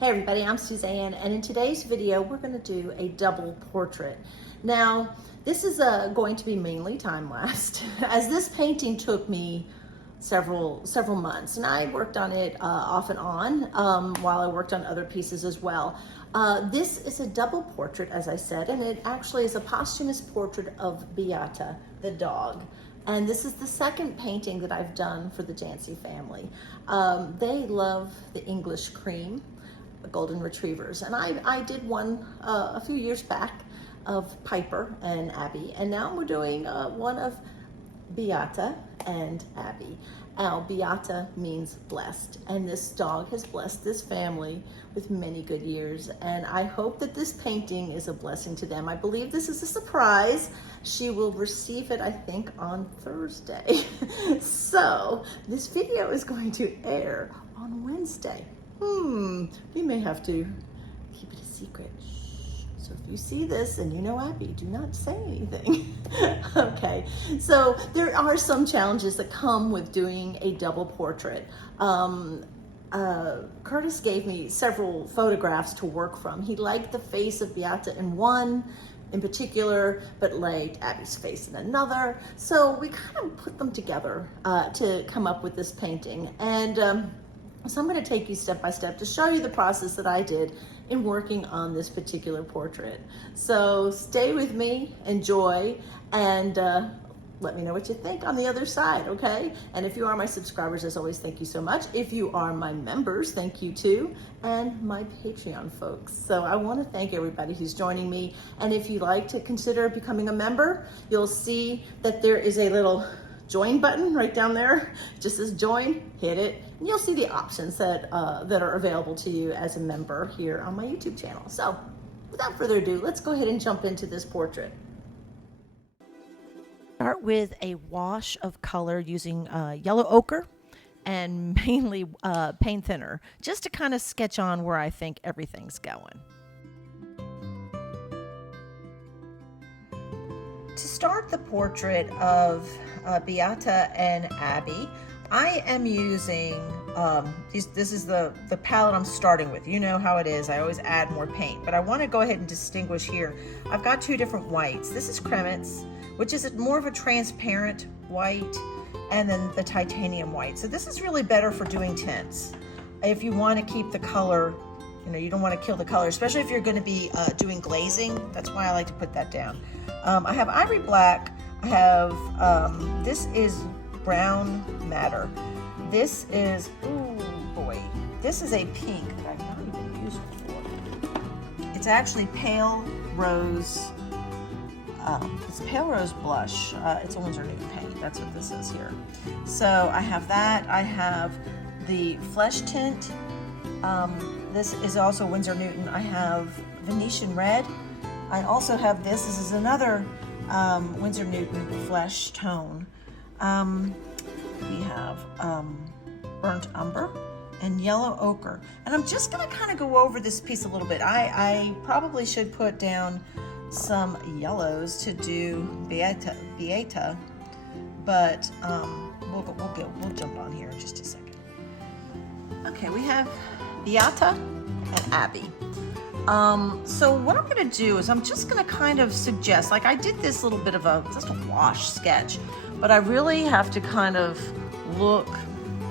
Hey everybody, I'm Suzanne, and in today's video we're going to do a double portrait. Now this is going to be mainly time-lapsed as this painting took me several months, and I worked on it off and on while I worked on other pieces as well. This is a double portrait, as I said, and it actually is a posthumous portrait of Beata, the dog. And this is the second painting that I've done for the Jantzi family. They love the English cream golden retrievers, and I did one a few years back of Piper and Abby, and now we're doing one of Beata and Abby. Now, Beata means blessed, and this dog has blessed this family with many good years, and I hope that this painting is a blessing to them. I believe this is a surprise. She will receive it, I think, on Thursday. So this video is going to air on Wednesday. You may have to keep it a secret. Shh. So if you see this and you know Abby, do not say anything. Okay, so there are some challenges that come with doing a double portrait. Curtis gave me several photographs to work from. He liked the face of Beata in one in particular, but liked Abby's face in another. So we kind of put them together to come up with this painting. And so I'm going to take you step by step to show you the process that I did in working on this particular portrait. So stay with me, enjoy, and let me know what you think on the other side, okay? And if you are my subscribers, as always, thank you so much. If you are my members, thank you too, and my Patreon folks. So I want to thank everybody who's joining me, and if you'd like to consider becoming a member, you'll see that there is a little join button right down there. It just says join, hit it, and you'll see the options that are available to you as a member here on my YouTube channel. So without further ado, let's go ahead and jump into this portrait. Start with a wash of color using yellow ochre and mainly paint thinner, just to kind of sketch on where I think everything's going. To start the portrait of Beata and Abby, I am using, this is the palette I'm starting with. You know how it is, I always add more paint, but I want to go ahead and distinguish here. I've got two different whites. This is Cremets, which is more of a transparent white, and then the titanium white. So this is really better for doing tints. If you want to keep the color, you know, you don't want to kill the color, especially if you're going to be doing glazing. That's why I like to put that down. I have ivory black. I have, this is brown madder. This is, ooh boy, this is a pink that I've not even used before. It's actually pale rose, it's pale rose blush. It's a Winsor Newton paint. That's what this is here. So I have that. I have the flesh tint. This is also Winsor Newton. I have Venetian red. I also have this. This is another Winsor Newton flesh tone. We have burnt umber and yellow ochre. And I'm just going to kind of go over this piece a little bit. I probably should put down some yellows to do Beata, but we'll jump on here in just a second. Okay, we have Beata and Abby. So what I'm going to do is I'm just going to kind of suggest, like I did this little bit of just a wash sketch, but I really have to kind of look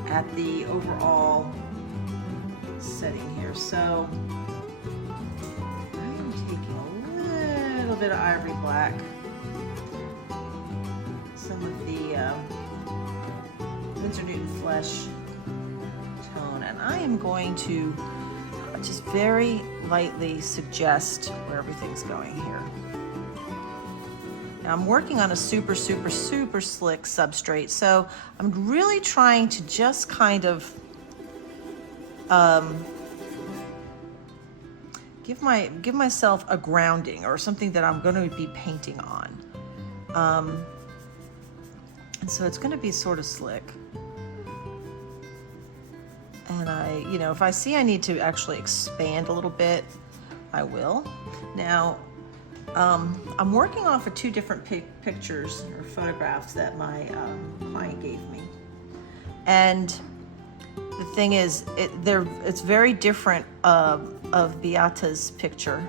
at the overall setting here. So I'm taking a little bit of ivory black, some of the Winsor Newton flesh tone, and I am going to just very lightly suggest where everything's going here. Now I'm working on a super slick substrate, so I'm really trying to just kind of give myself a grounding or something that I'm going to be painting on. And so it's going to be sort of slick. And you know, if I see I need to actually expand a little bit, I will. Now, I'm working off of two different pictures or photographs that my client gave me. And the thing is, it's very different of Beata's picture.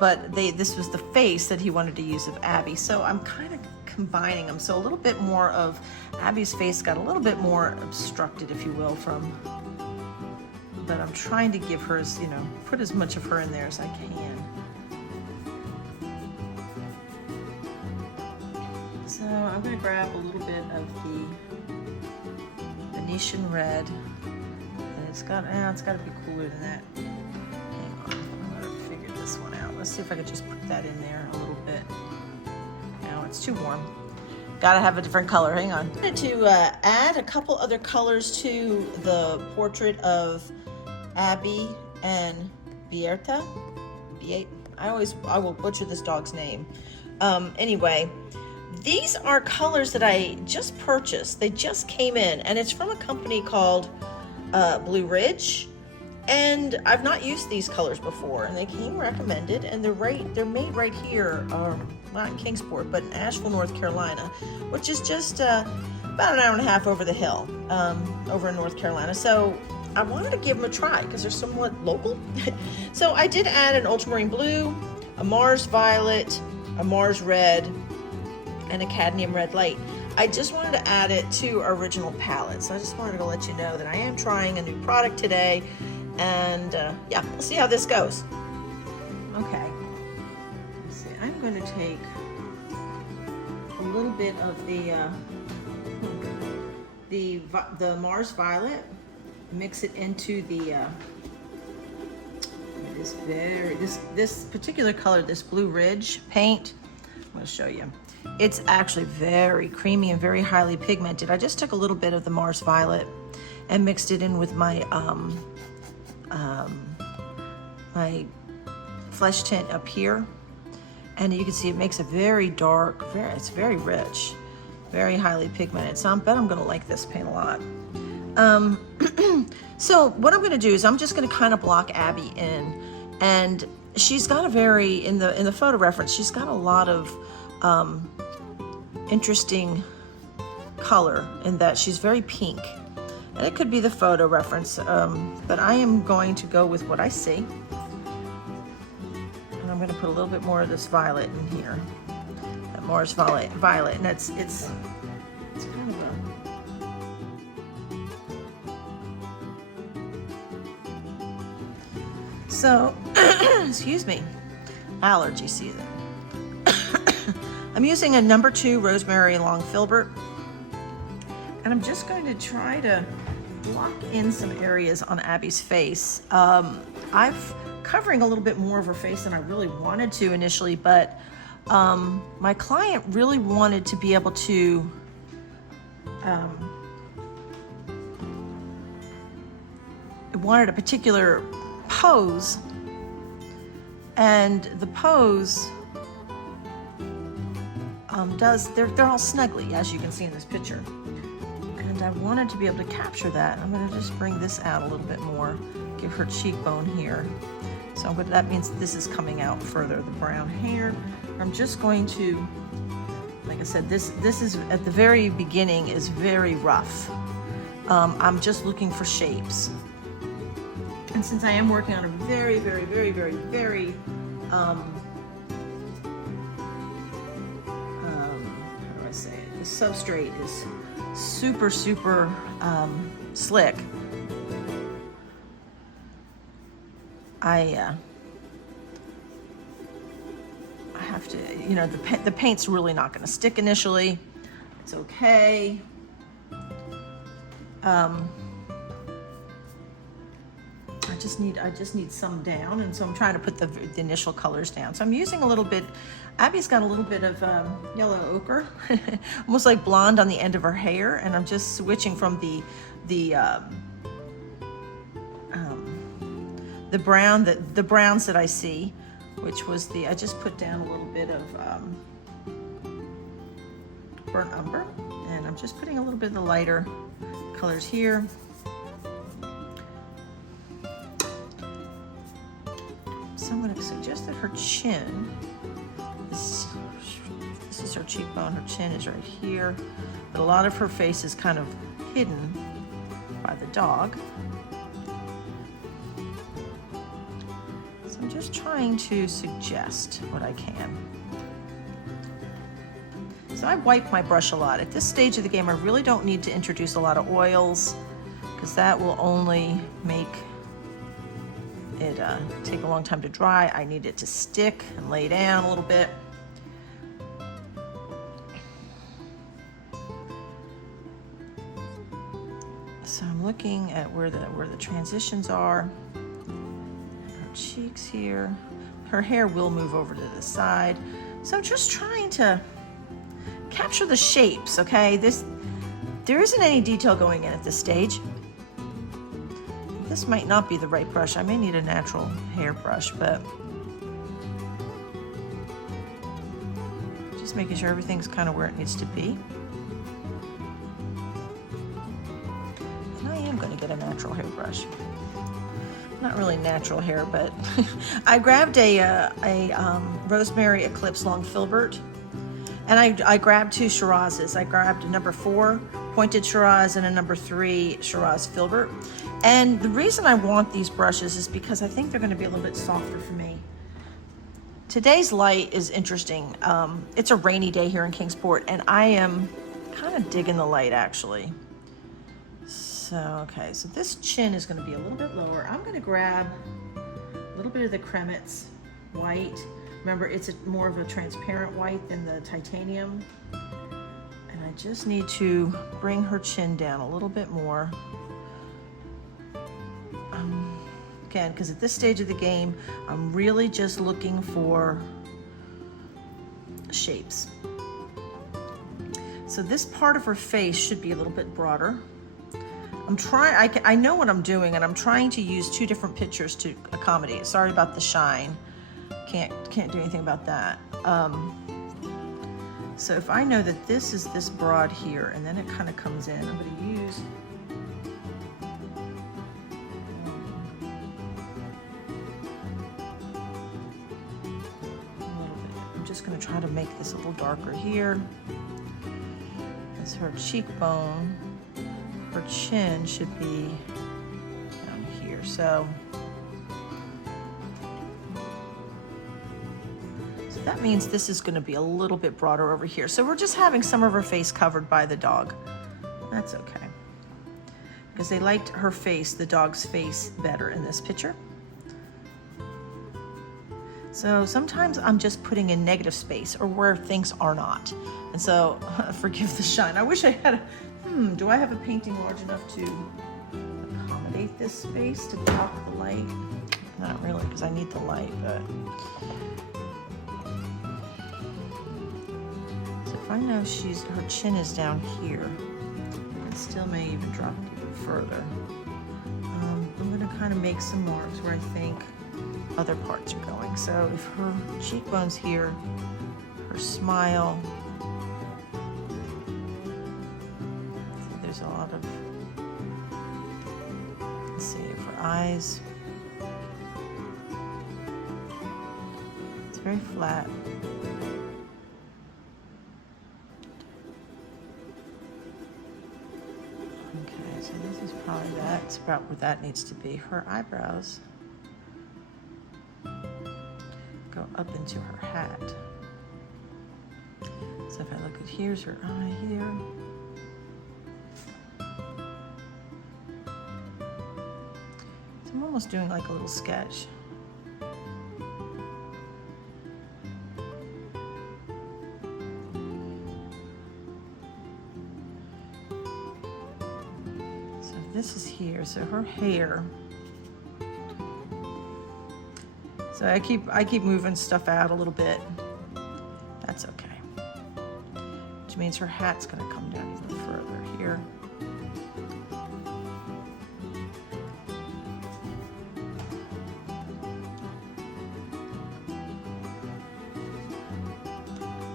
But this was the face that he wanted to use of Abby. So I'm kind of combining them. So a little bit more of Abby's face got a little bit more obstructed, if you will, but I'm trying to give her, put as much of her in there as I can. So I'm going to grab a little bit of the Venetian red. And it's got to be cooler than that. Hang on, I'm going to figure this one out. Let's see if I could just put that in there a little bit. No, it's too warm. Gotta have a different color. Hang on. I wanted to add a couple other colors to the portrait of Abby and Beata. I will butcher this dog's name. Anyway, these are colors that I just purchased. They just came in, and it's from a company called Blue Ridge. And I've not used these colors before, and they came recommended, and they're made right here, not in Kingsport, but in Asheville, North Carolina, which is just about an hour and a half over the hill, over in North Carolina. So I wanted to give them a try because they're somewhat local. So I did add an ultramarine blue, a Mars violet, a Mars red, and a cadmium red light. I just wanted to add it to our original palette. So I just wanted to let you know that I am trying a new product today. And yeah, we'll see how this goes. Okay. Let's see. I'm going to take a little bit of the Mars Violet, mix it into this particular color, this Blue Ridge paint. I'm going to show you. It's actually very creamy and very highly pigmented. I just took a little bit of the Mars Violet and mixed it in with my my flesh tint up here, and you can see it makes a very dark, it's very rich, very highly pigmented. So I bet I'm gonna like this paint a lot. So what I'm gonna do is I'm just gonna kind of block Abby in, and she's got a very, in the photo reference, she's got a lot of interesting color in that she's very pink. And it could be the photo reference, but I am going to go with what I see. And I'm going to put a little bit more of this violet in here, that Mars violet, and it's kind of a. So, excuse me, allergy season. I'm using a number 2 Rosemary Long Filbert, and I'm just going to try to block in some areas on Abby's face. I've covering a little bit more of her face than I really wanted to initially, but my client really wanted to be able to wanted a particular pose, and the pose they're all snuggly, as you can see in this picture. And I wanted to be able to capture that. I'm going to just bring this out a little bit more, give her cheekbone here. So that means this is coming out further, the brown hair. I'm just going to, like I said, this is at the very beginning is very rough. I'm just looking for shapes. And since I am working on a very, very, very, very, very, how do I say it? The substrate is super, super slick. I have to, the paint's really not going to stick initially. It's okay. I just need some down, and so I'm trying to put the initial colors down. So I'm using a little bit. Abby's got a little bit of yellow ochre, almost like blonde on the end of her hair, and I'm just switching from the browns that I see, which was I just put down a little bit of burnt umber, and I'm just putting a little bit of the lighter colors here. So I'm going to suggest that her chin, this is her cheekbone, her chin is right here, but a lot of her face is kind of hidden by the dog. So I'm just trying to suggest what I can. So I wipe my brush a lot. At this stage of the game, I really don't need to introduce a lot of oils because that will only make it take a long time to dry. I need it to stick and lay down a little bit. So I'm looking at where the transitions are. Her cheeks here. Her hair will move over to the side. So I'm just trying to capture the shapes, okay? There isn't any detail going in at this stage. This might not be the right brush. I may need a natural hair brush, but just making sure everything's kind of where it needs to be. And I am going to get a natural hair brush. Not really natural hair, but I grabbed a Rosemary Eclipse Long Filbert, and I grabbed 2 Shirazes. I grabbed a number 4 pointed Shiraz and a number 3 Shiraz Filbert. And the reason I want these brushes is because I think they're going to be a little bit softer for me. Today's light is interesting. It's a rainy day here in Kingsport, and I am kind of digging the light, actually. So, okay, so this chin is going to be a little bit lower. I'm going to grab a little bit of the Kremitz white. Remember, it's more of a transparent white than the titanium. And I just need to bring her chin down a little bit more. Again, because at this stage of the game, I'm really just looking for shapes. So this part of her face should be a little bit broader. I know what I'm doing, and I'm trying to use 2 different pictures to accommodate. Sorry about the shine. Can't do anything about that. So if I know that this is this broad here, and then it kind of comes in, I'm going to use just going to try to make this a little darker here. As her cheekbone, her chin should be down here. So that means this is going to be a little bit broader over here. So we're just having some of her face covered by the dog. That's okay. Because they liked her face, the dog's face, better in this picture. So sometimes I'm just putting in negative space or where things are not. And so, forgive the shine. I wish I had do I have a painting large enough to accommodate this space to block the light? Not really, because I need the light, but. So if I know her chin is down here, it still may even drop even further. I'm gonna kind of make some marks where I think other parts are going. So if her cheekbone's here, her smile, there's a lot of, let's see, if her eyes, it's very flat. Okay, so this is probably that's about where that needs to be. Her eyebrows go up into her hat. So if I look at here's her eye here. So I'm almost doing like a little sketch. So this is here. So her hair. So I keep moving stuff out a little bit. That's okay. Which means her hat's gonna come down even further here.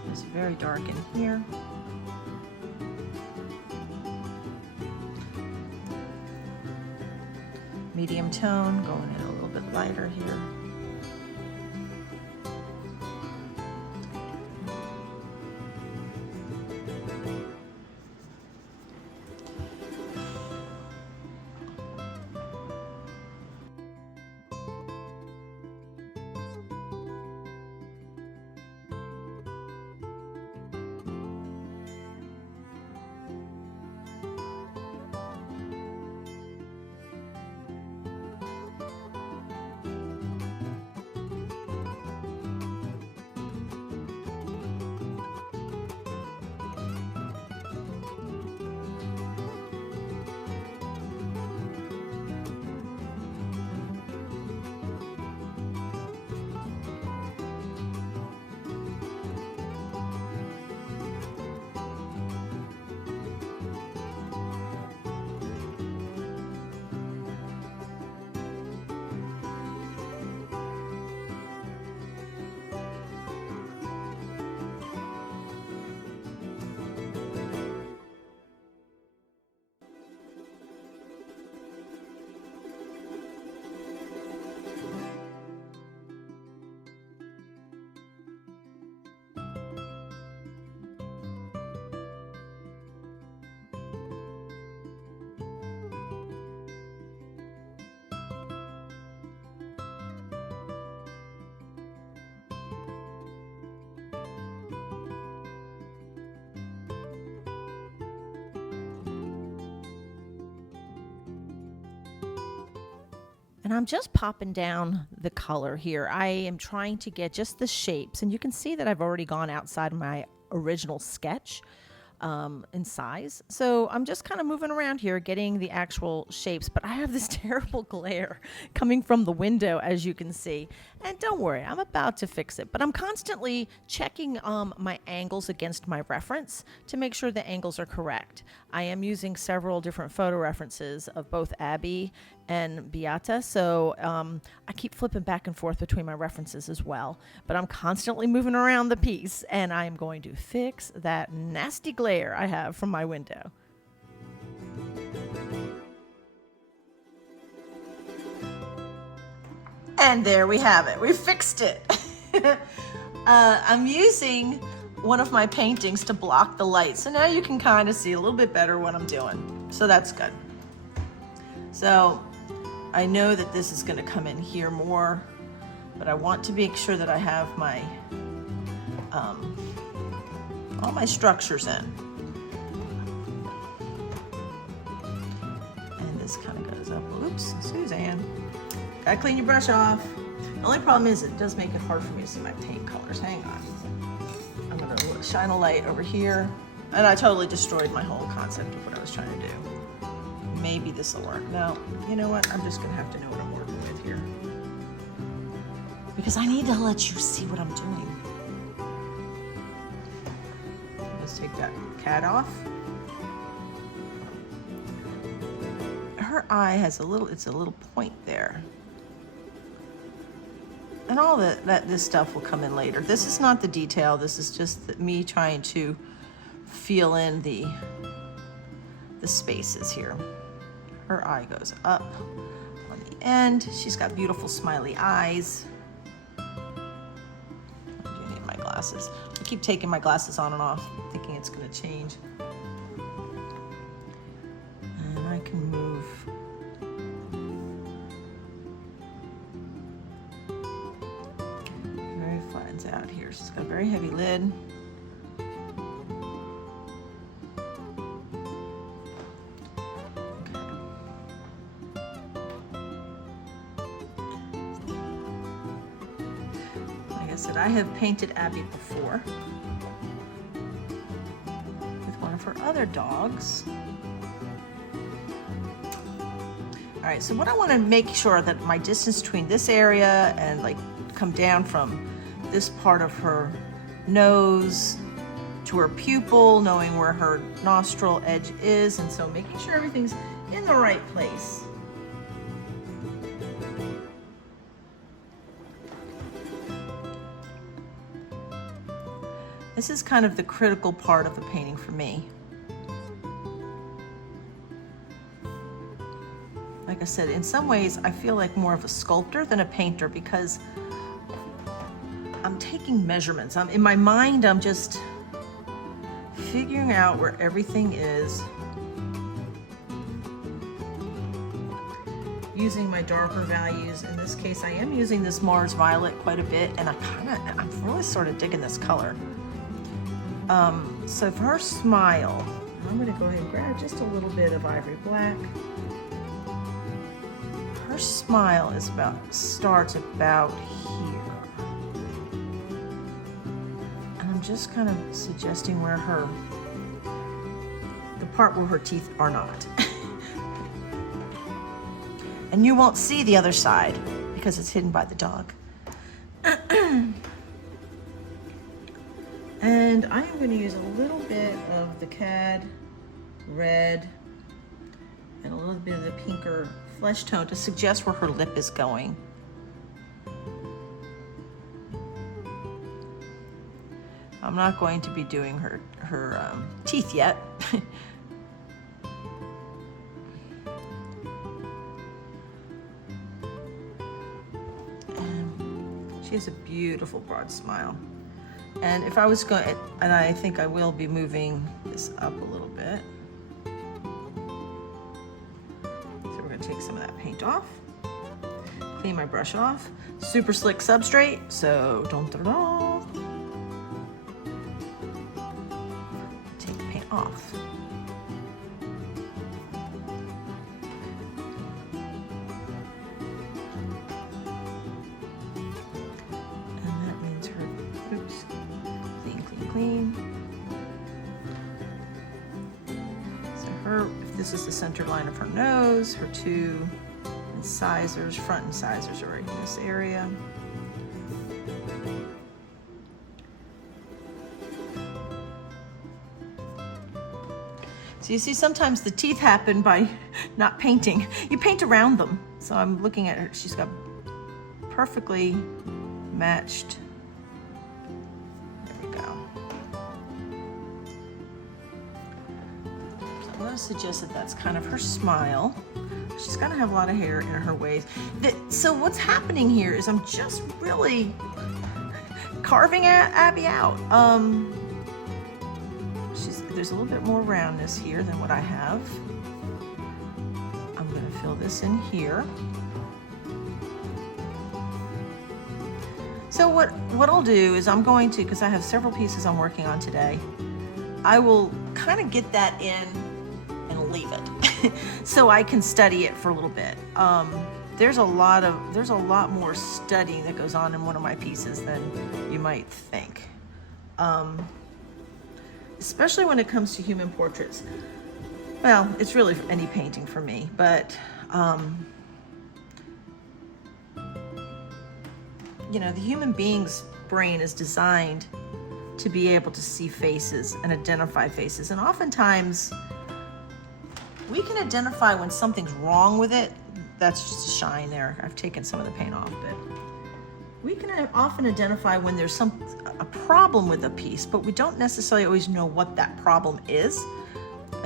It's very dark in here. Medium tone, going in a little bit lighter here. And I'm just popping down the color here. I am trying to get just the shapes, and you can see that I've already gone outside my original sketch in size. So I'm just kind of moving around here, getting the actual shapes, but I have this terrible glare coming from the window, as you can see. And don't worry, I'm about to fix it, but I'm constantly checking my angles against my reference to make sure the angles are correct. I am using several different photo references of both Abby and Beata, so I keep flipping back and forth between my references as well, but I'm constantly moving around the piece, and I'm going to fix that nasty glare I have from my window. And there we have it. We fixed it. I'm using one of my paintings to block the light, so now you can kind of see a little bit better what I'm doing. So that's good. So I know that this is going to come in here more, but I want to make sure that I have my all my structures in. And this kind of goes up. Oops, Suzanne. Gotta clean your brush off. The only problem is it does make it hard for me to see my paint colors. Hang on. I'm gonna shine a light over here. And I totally destroyed my whole concept of what I was trying to do. Maybe this will work. No, you know what? I'm just gonna have to know what I'm working with here. Because I need to let you see what I'm doing. Let's take that cat off. Her eye has it's a little point there. And all this stuff will come in later. This is not the detail. This is just me trying to fill in the spaces here. Her eye goes up on the end. She's got beautiful smiley eyes. I do need my glasses. I keep taking my glasses on and off, thinking it's gonna change. And I can move. Very flattens out here. She's got a very heavy lid. I have painted Abby before with one of her other dogs. All right, so what I want to make sure that my distance between this area and like come down from this part of her nose to her pupil, knowing where her nostril edge is, and so making sure everything's in the right place. This is kind of the critical part of the painting for me. Like I said, in some ways, I feel like more of a sculptor than a painter because I'm taking measurements. In my mind, I'm just figuring out where everything is. Using my darker values. In this case, I am using this Mars Violet quite a bit, and I'm really sort of digging this color. So for her smile, I'm gonna go ahead and grab just a little bit of ivory black. Her smile starts about here. And I'm just kind of suggesting where the part where her teeth are not. And you won't see the other side because it's hidden by the dog. And I am going to use a little bit of the cad red and a little bit of the pinker flesh tone to suggest where her lip is going. I'm not going to be doing her teeth yet. And she has a beautiful broad smile. And if I was going, and I think I will be moving this up a little bit. So we're going to take some of that paint off, clean my brush off. Super slick substrate, so take the paint off. clean. So if this is the center line of her nose, her two incisors, front incisors are right in this area. So you see sometimes the teeth happen by not painting. You paint around them. So I'm looking at her, she's got perfectly matched. There we go. So I'm going to suggest that that's kind of her smile. She's going to have a lot of hair in her waist. So what's happening here is I'm just really carving Abby out. There's a little bit more roundness here than what I have. I'm going to fill this in here. So what I'll do is I'm going to, because I have several pieces I'm working on today, I will kind of get that in and leave it so I can study it for a little bit. There's a lot more studying that goes on in one of my pieces than you might think. Especially when it comes to human portraits. Well, it's really any painting for me, but you know, the human being's brain is designed to be able to see faces and identify faces. And oftentimes we can identify when something's wrong with it. That's just a shine there. I've taken some of the paint off, but we can often identify when there's a problem with a piece, but we don't necessarily always know what that problem is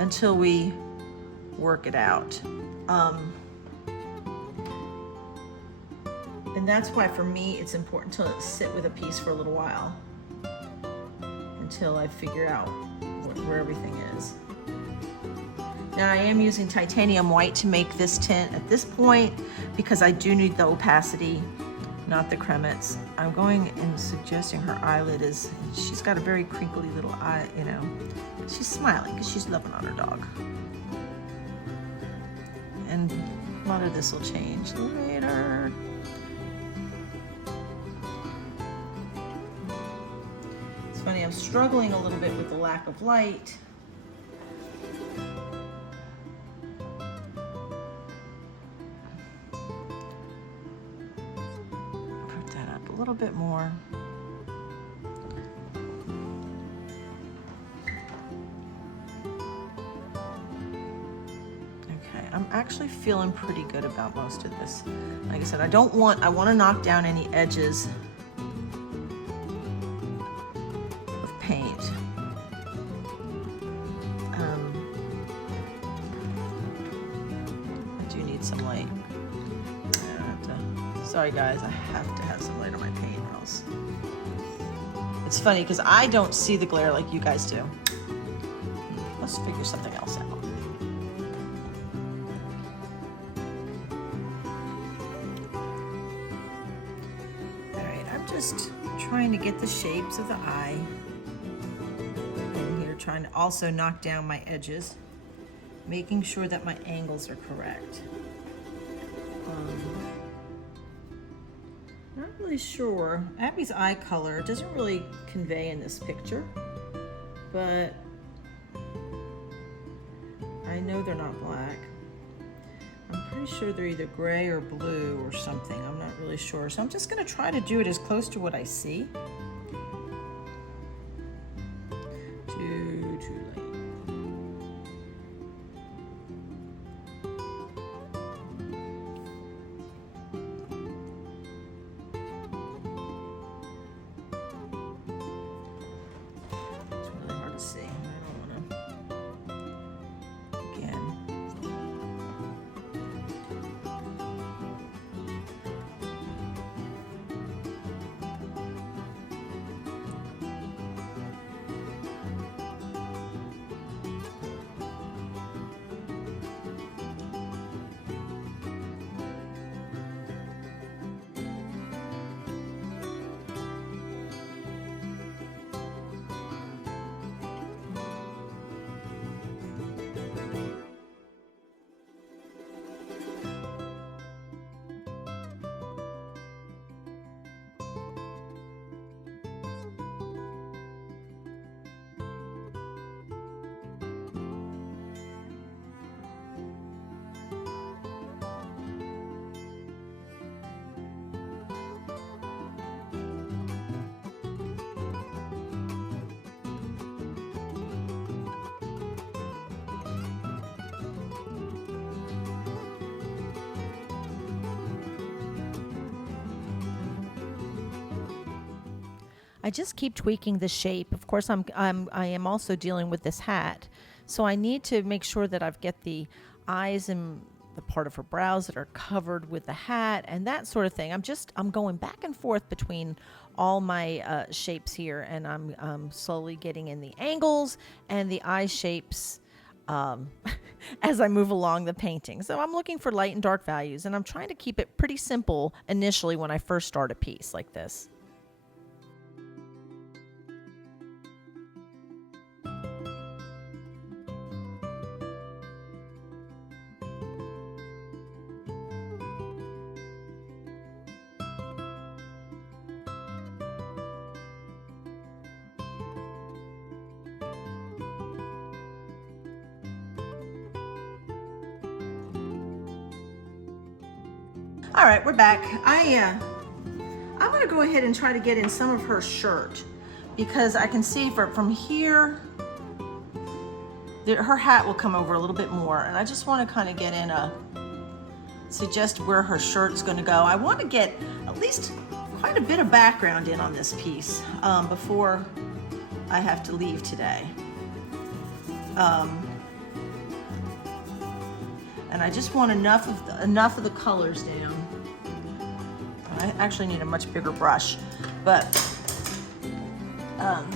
until we work it out. And that's why for me it's important to sit with a piece for a little while until I figure out where everything is. Now I am using titanium white to make this tint at this point because I do need the opacity, not the cremets. I'm going and suggesting her eyelid she's got a very crinkly little eye, you know. She's smiling because she's loving on her dog. And a lot of this will change later. It's funny, I'm struggling a little bit with the lack of light. A little bit more. Okay, I'm actually feeling pretty good about most of this. Like I said, I want to knock down any edges of paint. I do need some light. Sorry guys, I have to have some light on my paint or else. It's funny because I don't see the glare like you guys do. Let's figure something else out. All right, I'm just trying to get the shapes of the eye in here, trying to also knock down my edges, making sure that my angles are correct. Not really sure. Abby's eye color doesn't really convey in this picture, but I know they're not black. I'm pretty sure they're either gray or blue or something. I'm not really sure. So I'm just going to try to do it as close to what I see. Too late. I just keep tweaking the shape. Of course, I am also dealing with this hat, so I need to make sure that I've got the eyes and the part of her brows that are covered with the hat and that sort of thing. I'm going back and forth between all my shapes here, and I'm slowly getting in the angles and the eye shapes as I move along the painting. So I'm looking for light and dark values, and I'm trying to keep it pretty simple initially when I first start a piece like this. All right, we're back. I'm gonna go ahead and try to get in some of her shirt, because I can see from here, her hat will come over a little bit more, and I just want to kind of get in suggest where her shirt's gonna go. I want to get at least quite a bit of background in on this piece before I have to leave today. And I just want enough of the colors down. I actually need a much bigger brush, but I'm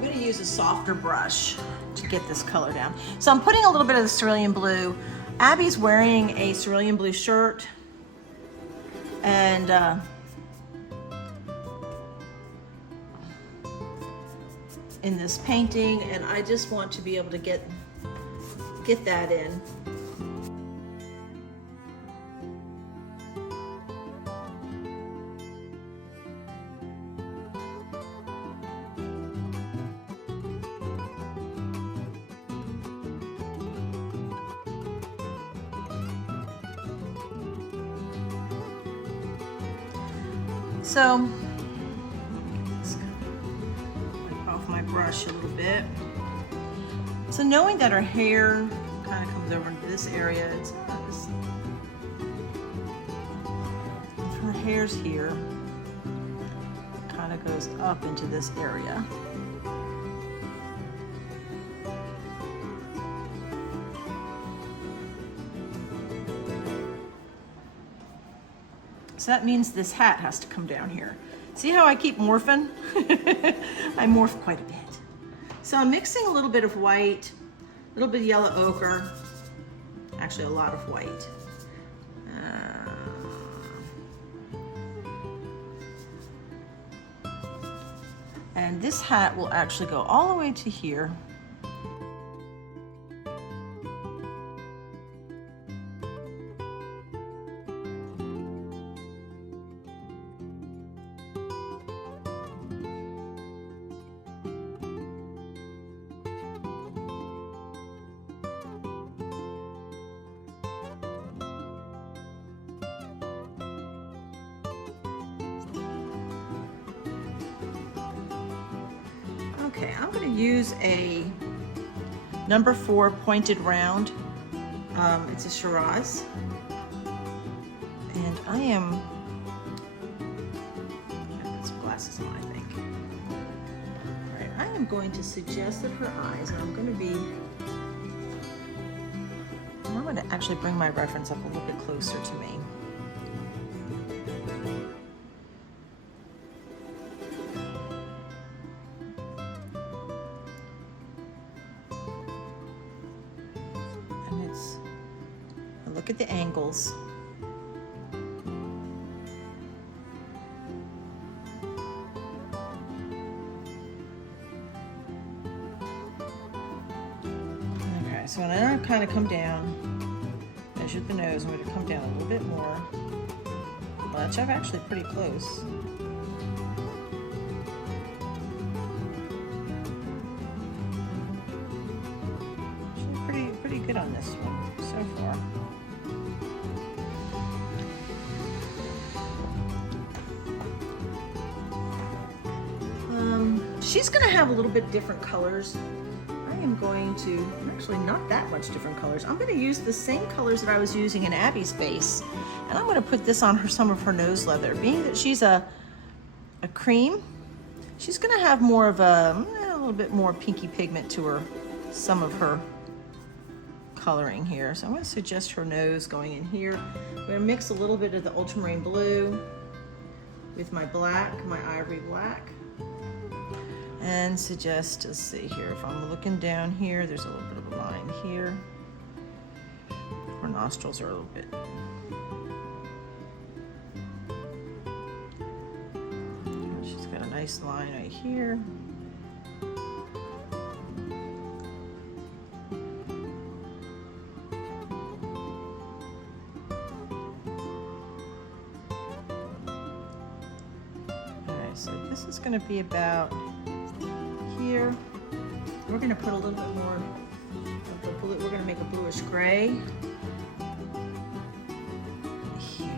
going to use a softer brush to get this color down. So I'm putting a little bit of the cerulean blue. Abby's wearing a cerulean blue shirt, and in this painting, and I just want to be able to get that in. So, let's wipe off my brush a little bit. So knowing that her hair kind of comes over into this area, if her hair's here, it kind of goes up into this area. So that means this hat has to come down here. See how I keep morphing? I morph quite a bit. So I'm mixing a little bit of white, a little bit of yellow ochre, actually a lot of white. And this hat will actually go all the way to here. Okay, I'm going to use a number 4 pointed round. It's a Shiraz, and I am. I've got some glasses on, I think. All right, I am going to suggest that her eyes, and I'm going to actually bring my reference up a little bit closer to me. Look at the angles. Okay, so when I kind of come down, measure the nose, I'm going to come down a little bit more. Much, I'm actually pretty close. Actually pretty good on this one so far. She's going to have a little bit different colors. I am going to, actually not that much different colors. I'm going to use the same colors that I was using in Abby's face, and I'm going to put this on some of her nose leather. Being that she's a a cream. She's gonna have more of a little bit more pinky pigment to her, some of her coloring here. So I'm gonna suggest her nose going in here. I'm gonna mix a little bit of the ultramarine blue with my black, my ivory black. And suggest, let's see here, if I'm looking down here, there's a little bit of a line here. Her nostrils are a little bit. She's got a nice line right here. Alright, so this is going to be about here. We're going to put a little bit more of the blue. We're going to make a bluish gray here.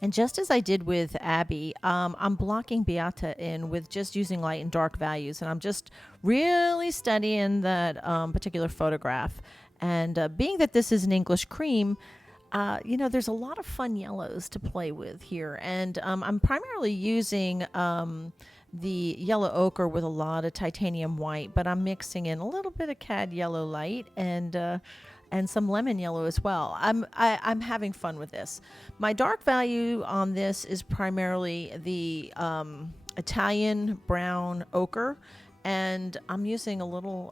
And just as I did with Abby, I'm blocking Beata in with just using light and dark values. And I'm just really studying that particular photograph. And being that this is an English cream, there's a lot of fun yellows to play with here. And I'm primarily using the yellow ochre with a lot of titanium white, but I'm mixing in a little bit of cad yellow light and some lemon yellow as well. I'm having fun with this. My dark value on this is primarily the Italian brown ochre, and I'm using a little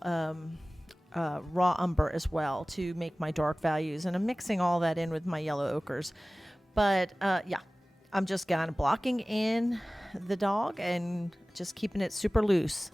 raw umber as well to make my dark values, and I'm mixing all that in with my yellow ochres. But I'm just kind of blocking in the dog and just keeping it super loose.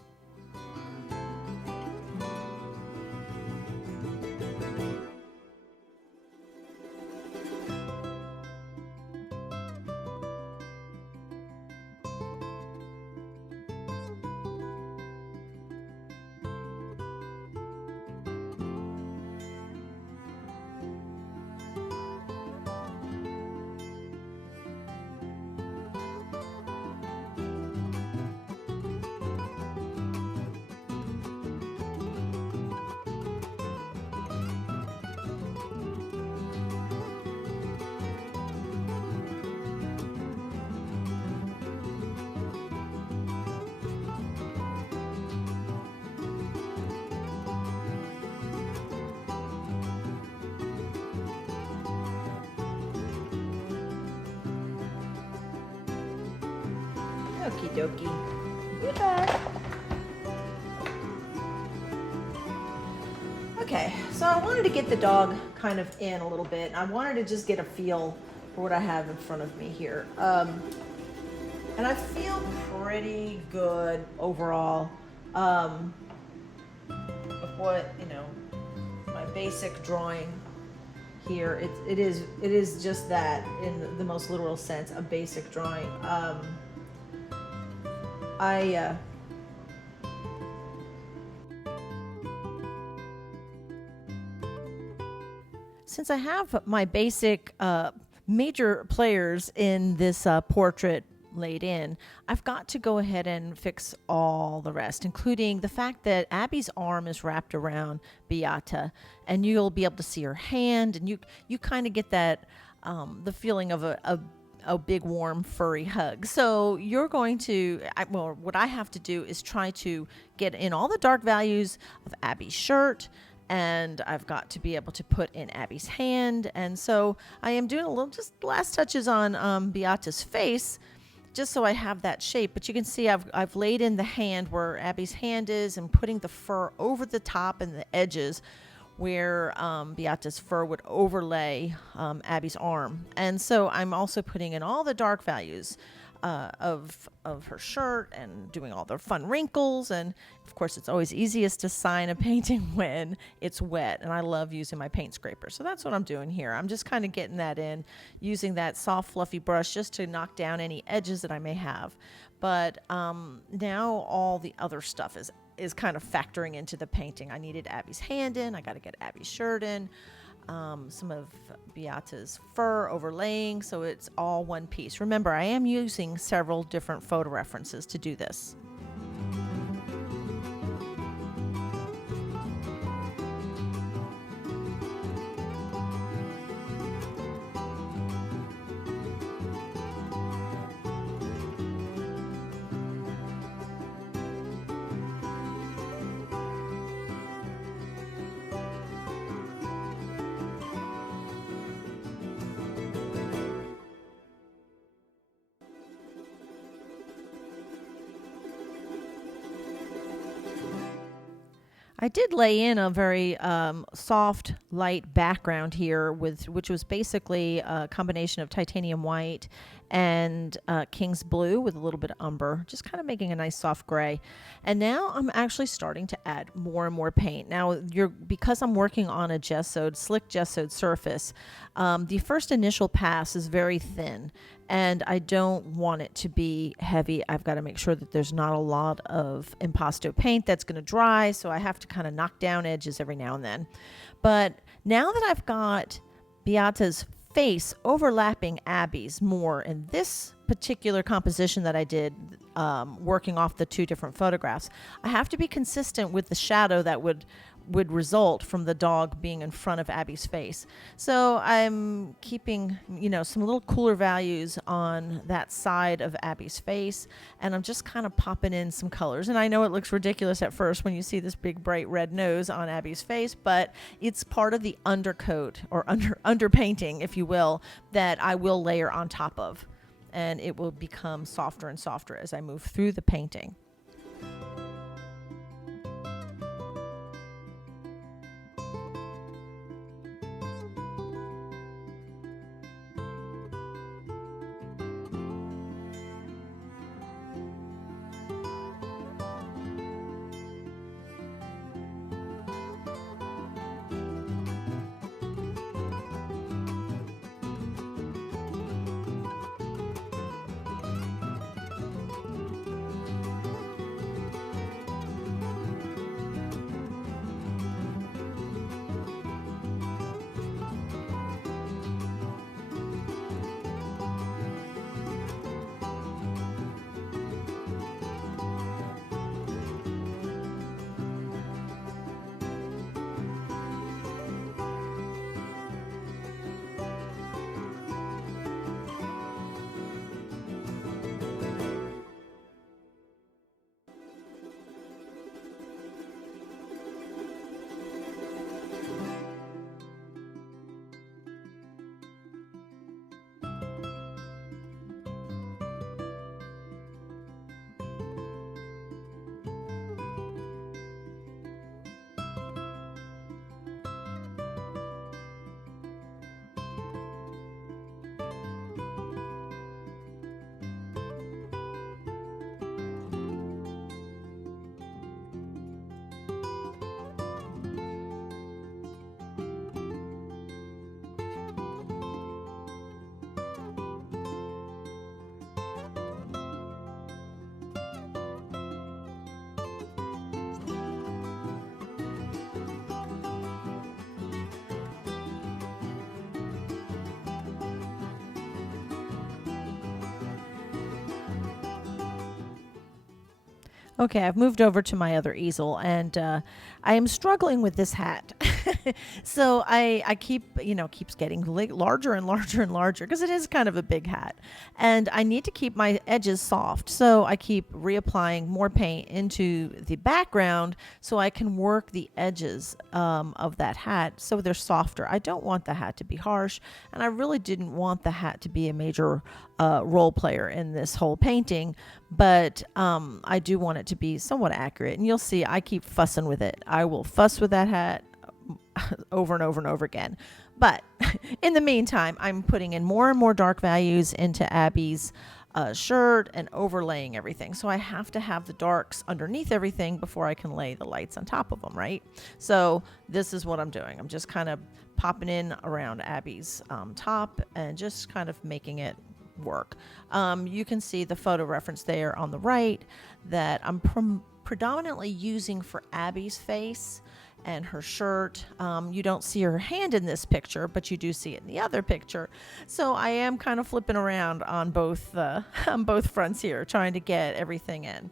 Okie dokie. Goodbye. Okay, so I wanted to get the dog kind of in a little bit. I wanted to just get a feel for what I have in front of me here. And I feel pretty good overall of what, my basic drawing here. It is just that, in the most literal sense, a basic drawing. since I have my basic major players in this portrait laid in, I've got to go ahead and fix all the rest, including the fact that Abby's arm is wrapped around Beata, and you'll be able to see her hand, and you kind of get that the feeling of a big warm furry hug. So you're going to, what I have to do is try to get in all the dark values of Abby's shirt, and I've got to be able to put in Abby's hand. And so I am doing a little just last touches on Beata's face, just so I have that shape. But you can see I've laid in the hand where Abby's hand is, and putting the fur over the top and the edges where Beata's fur would overlay Abby's arm. And so I'm also putting in all the dark values of her shirt, and doing all the fun wrinkles. And of course, it's always easiest to sign a painting when it's wet, and I love using my paint scraper. So that's what I'm doing here. I'm just kind of getting that in, using that soft fluffy brush just to knock down any edges that I may have. But now all the other stuff is kind of factoring into the painting. I needed Abby's hand in, I got to get Abby's shirt in, some of Beata's fur overlaying, so it's all one piece. Remember, I am using several different photo references to do this. I did lay in a very soft, light background here, which was basically a combination of titanium white and King's blue with a little bit of umber, just kind of making a nice soft gray. And now I'm actually starting to add more and more paint. Now, because I'm working on a slick gessoed surface, the first initial pass is very thin, and I don't want it to be heavy. I've got to make sure that there's not a lot of impasto paint that's going to dry, so I have to kind of knock down edges every now and then. But now that I've got Beata's face overlapping Abby's more in this particular composition that I did, working off the two different photographs, I have to be consistent with the shadow that would result from the dog being in front of Abby's face. So I'm keeping, some little cooler values on that side of Abby's face, and I'm just kind of popping in some colors. And I know it looks ridiculous at first when you see this big bright red nose on Abby's face, but it's part of the undercoat, or underpainting, if you will, that I will layer on top of, and it will become softer and softer as I move through the painting. Okay, I've moved over to my other easel, and I am struggling with this hat. So I keep, keeps getting larger and larger and larger because it is kind of a big hat. And I need to keep my edges soft. So I keep reapplying more paint into the background so I can work the edges of that hat so they're softer. I don't want the hat to be harsh, and I really didn't want the hat to be a major role player in this whole painting, but I do want it to be somewhat accurate. And you'll see I keep fussing with it. I will fuss with that hat over and over and over again. But in the meantime, I'm putting in more and more dark values into Abby's shirt and overlaying everything. So I have to have the darks underneath everything before I can lay the lights on top of them, right? So this is what I'm doing. I'm just kind of popping in around Abby's top and just kind of making it work. You can see the photo reference there on the right that I'm predominantly using for Abby's face and her shirt. You don't see her hand in this picture, but you do see it in the other picture. So I am kind of flipping around on both on both fronts here, trying to get everything in.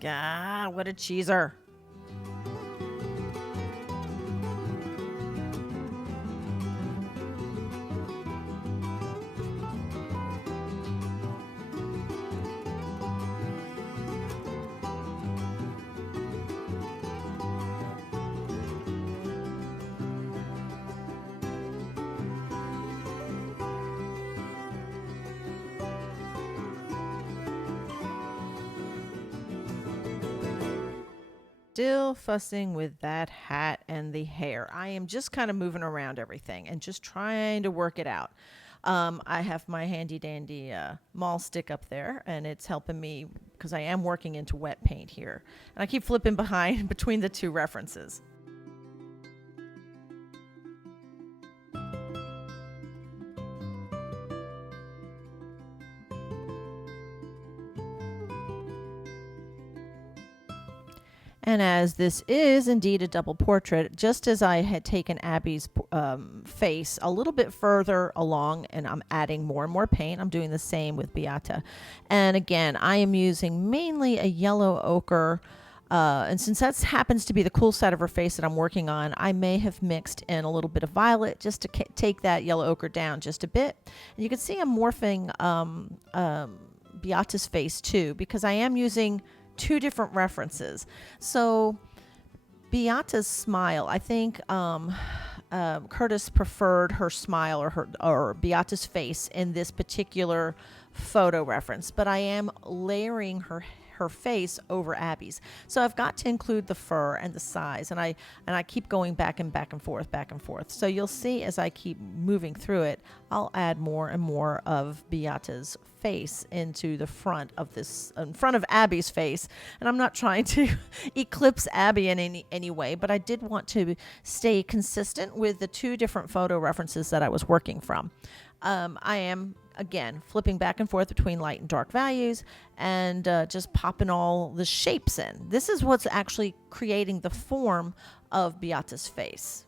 God, what a cheeser. Still fussing with that hat and the hair. I am just kind of moving around everything and just trying to work it out. I have my handy dandy mall stick up there, and it's helping me because I am working into wet paint here. And I keep flipping behind between the two references. And as this is indeed a double portrait, just as I had taken Abby's face a little bit further along, and I'm adding more and more paint, I'm doing the same with Beata. And again, I am using mainly a yellow ochre. And since that happens to be the cool side of her face that I'm working on, I may have mixed in a little bit of violet just to take that yellow ochre down just a bit. And you can see I'm morphing Beata's face too, because I am using two different references. So Beata's smile, I think Curtis preferred her smile or Beata's face in this particular photo reference, but I am layering her her face over Abby's. So I've got to include the fur and the size, and I keep going back and forth, back and forth. So you'll see as I keep moving through it, I'll add more and more of Beata's face into the front of this, in front of Abby's face. And I'm not trying to eclipse Abby in any way, but I did want to stay consistent with the two different photo references that I was working from. I am, again, flipping back and forth between light and dark values and just popping all the shapes in. This is what's actually creating the form of Beata's face.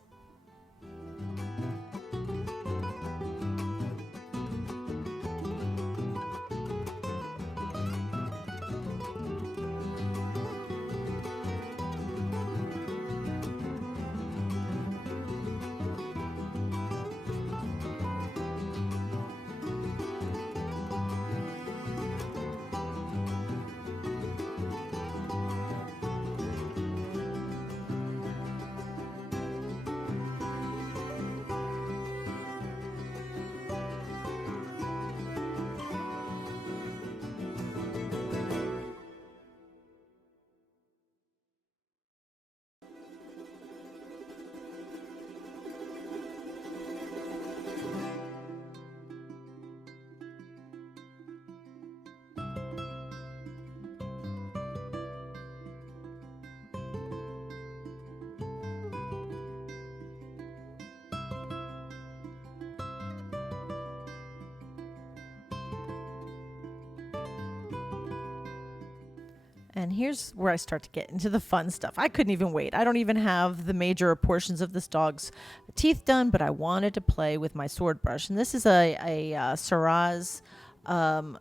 And here's where I start to get into the fun stuff. I couldn't even wait. I don't even have the major portions of this dog's teeth done, but I wanted to play with my sword brush. And this is a Syrah's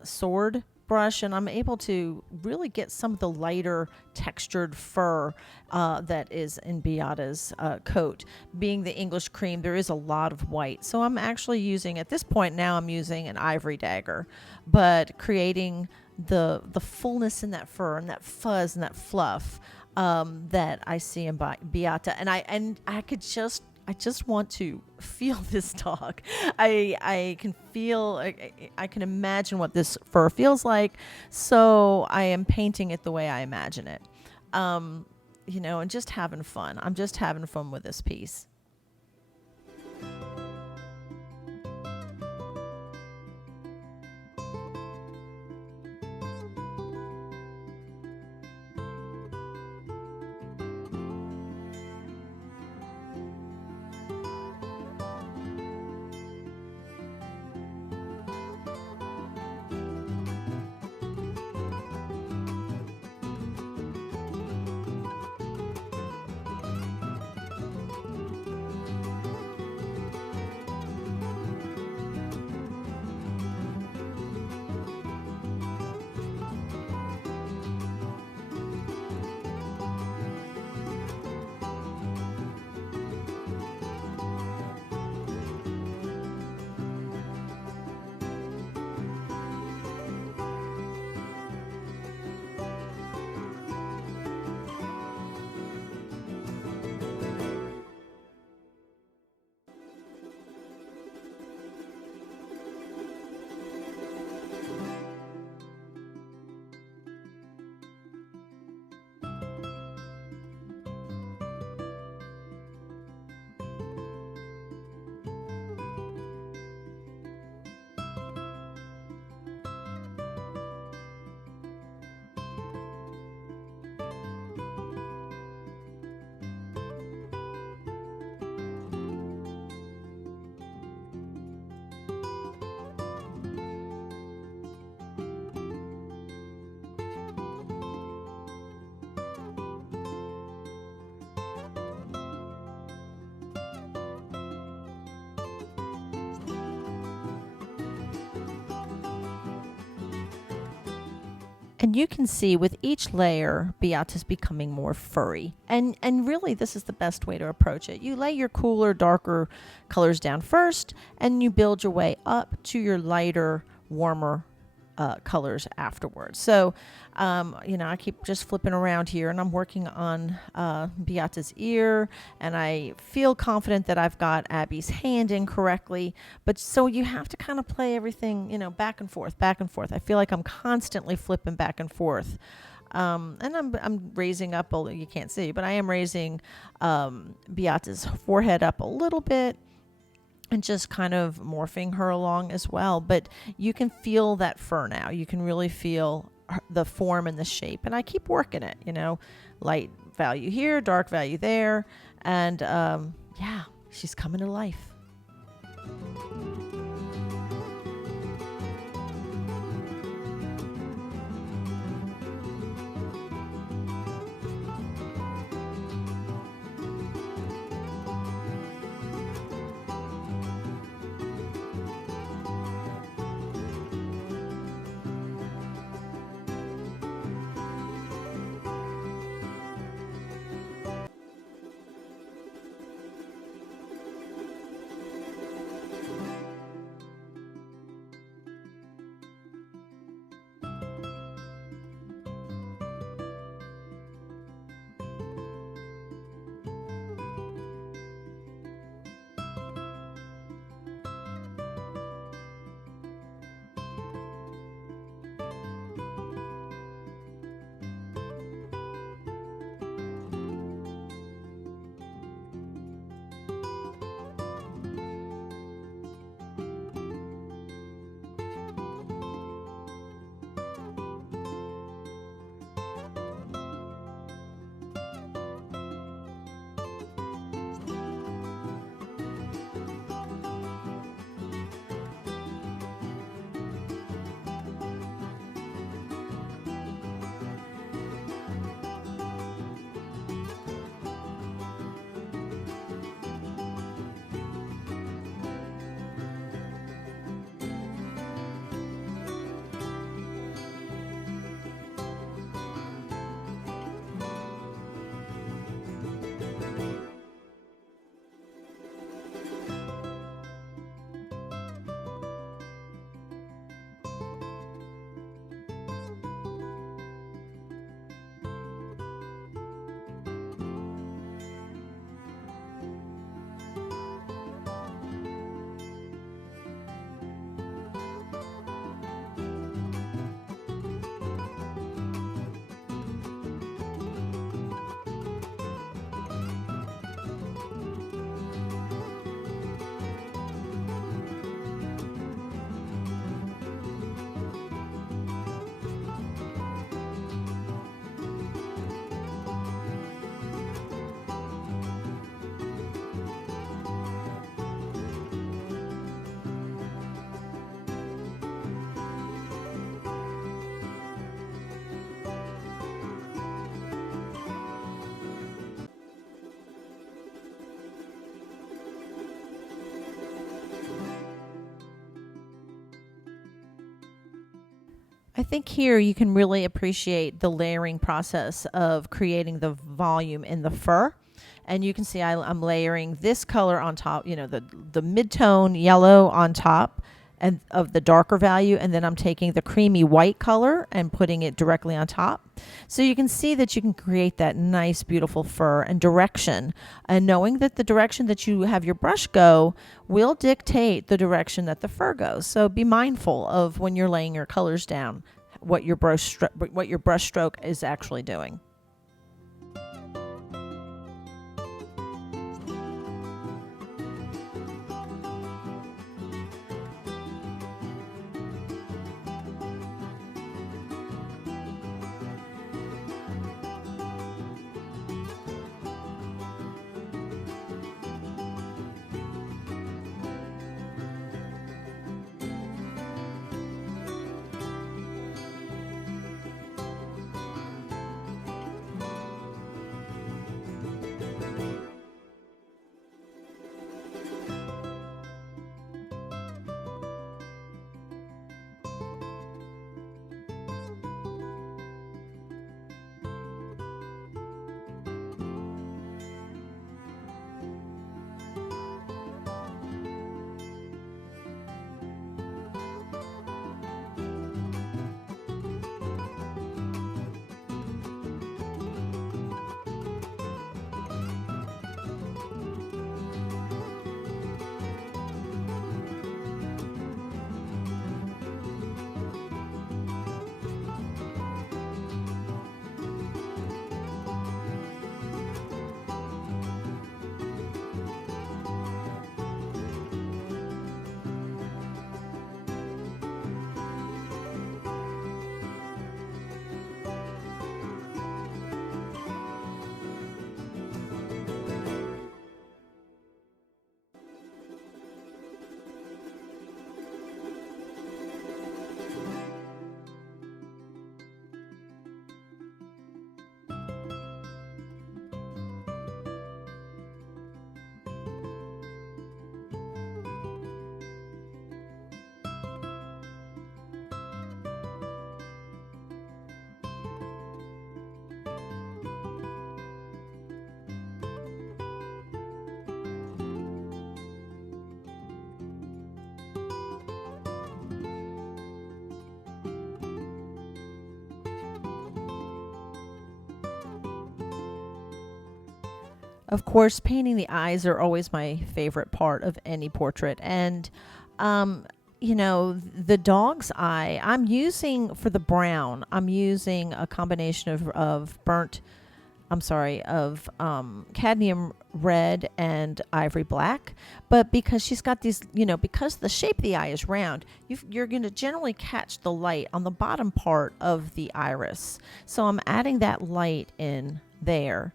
sword brush, and I'm able to really get some of the lighter textured fur that is in Beata's coat. Being the English cream, there is a lot of white. So I'm actually using, at this point now, I'm using an ivory dagger, but creating the fullness in that fur and that fuzz and that fluff that I see in Beata. And I just want to feel this dog. I can feel, I can imagine what this fur feels like. So I am painting it the way I imagine it. And just having fun. I'm just having fun with this piece. And you can see with each layer, Beata's becoming more furry. And really, this is the best way to approach it. You lay your cooler, darker colors down first, and you build your way up to your lighter, warmer colors afterwards. So, I keep just flipping around here, and I'm working on Beata's ear, and I feel confident that I've got Abby's hand in correctly. But so you have to kind of play everything, back and forth, back and forth. I feel like I'm constantly flipping back and forth And I'm raising up, you can't see, but I am raising Beata's forehead up a little bit and just kind of morphing her along as well. But you can feel that fur now. You can really feel the form and the shape. And I keep working it, light value here, dark value there. And yeah, she's coming to life. I think here you can really appreciate the layering process of creating the volume in the fur. And you can see I'm layering this color on top, the mid-tone yellow on top and of the darker value, and then I'm taking the creamy white color and putting it directly on top. So you can see that you can create that nice, beautiful fur and direction, and knowing that the direction that you have your brush go will dictate the direction that the fur goes. So be mindful of when you're laying your colors down, what your brush stroke is actually doing. Of course, painting the eyes are always my favorite part of any portrait. And, the dog's eye, I'm using for the brown, I'm using a combination of cadmium red and ivory black. But because she's got these, because the shape of the eye is round, you're going to generally catch the light on the bottom part of the iris. So I'm adding that light in there.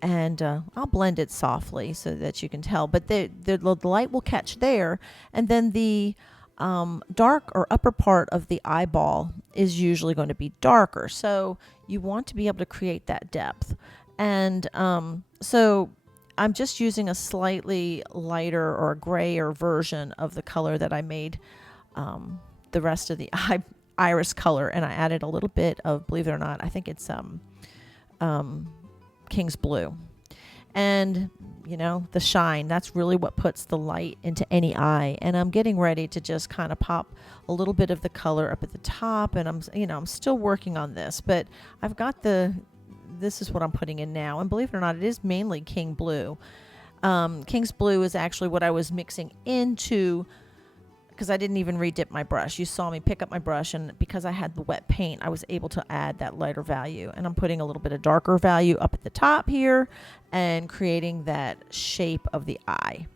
And I'll blend it softly so that you can tell. But the light will catch there. And then the dark or upper part of the eyeball is usually going to be darker. So you want to be able to create that depth. And so I'm just using a slightly lighter or grayer version of the color that I made the rest of the iris color. And I added a little bit of, believe it or not, I think it's King's Blue. And, the shine, that's really what puts the light into any eye. And I'm getting ready to just kind of pop a little bit of the color up at the top. And I'm still working on this, but I've got this is what I'm putting in now. And believe it or not, it is mainly King Blue. King's Blue is actually what I was mixing into, because I didn't even redip my brush. You saw me pick up my brush, and because I had the wet paint, I was able to add that lighter value. And I'm putting a little bit of darker value up at the top here and creating that shape of the eye.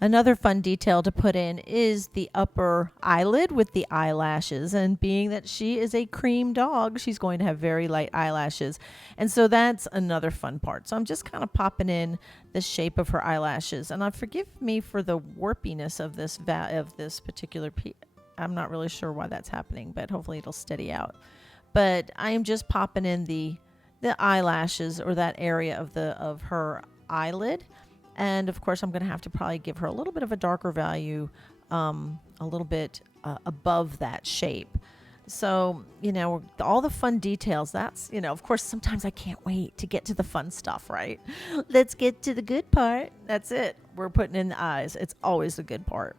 Another fun detail to put in is the upper eyelid with the eyelashes. And being that she is a cream dog, she's going to have very light eyelashes. And so that's another fun part. So I'm just kind of popping in the shape of her eyelashes. And forgive me for the warpiness of this particular piece. I'm not really sure why that's happening, but hopefully it'll steady out. But I am just popping in the eyelashes, or that area of her eyelid. And of course, I'm going to have to probably give her a little bit of a darker value, a little bit above that shape. So, all the fun details, that's, of course, sometimes I can't wait to get to the fun stuff, right? Let's get to the good part. That's it. we're putting in the eyes. It's always the good part.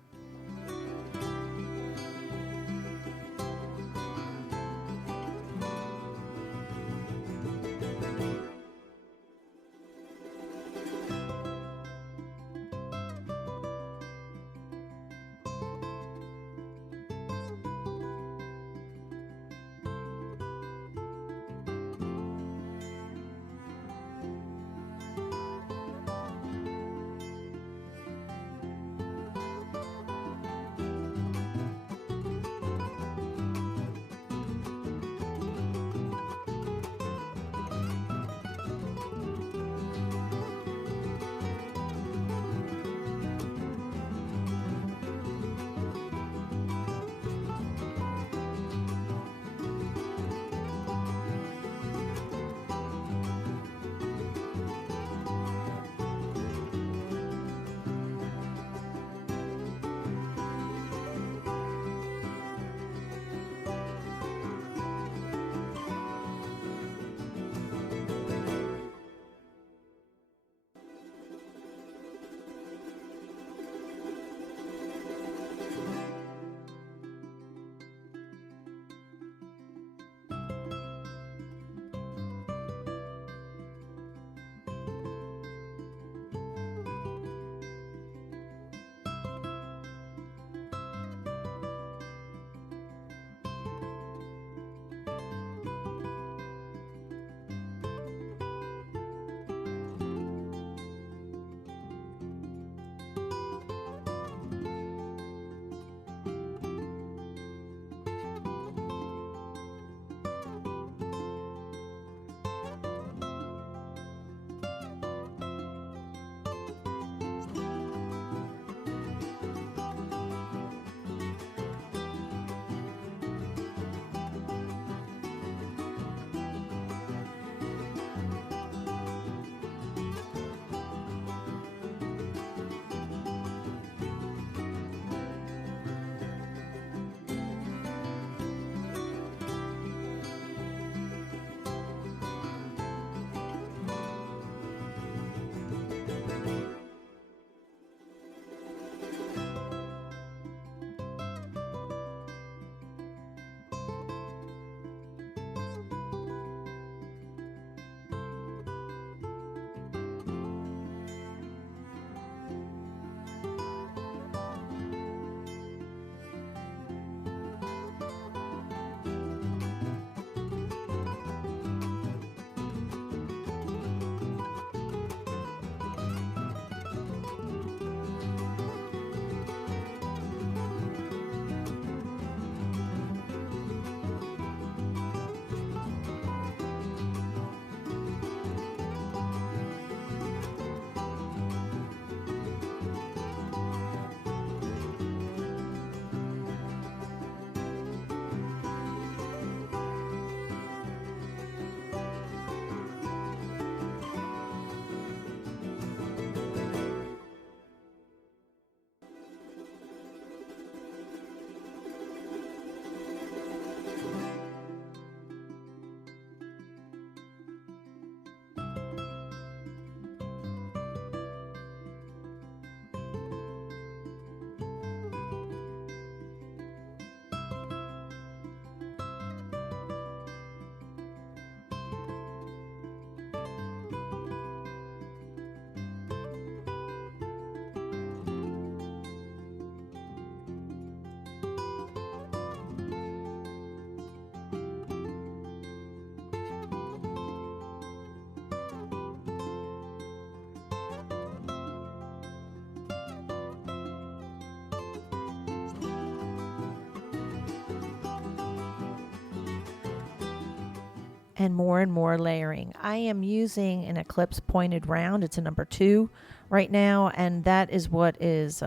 And more layering. I am using an Eclipse pointed round. It's a number 2 right now, and that is what is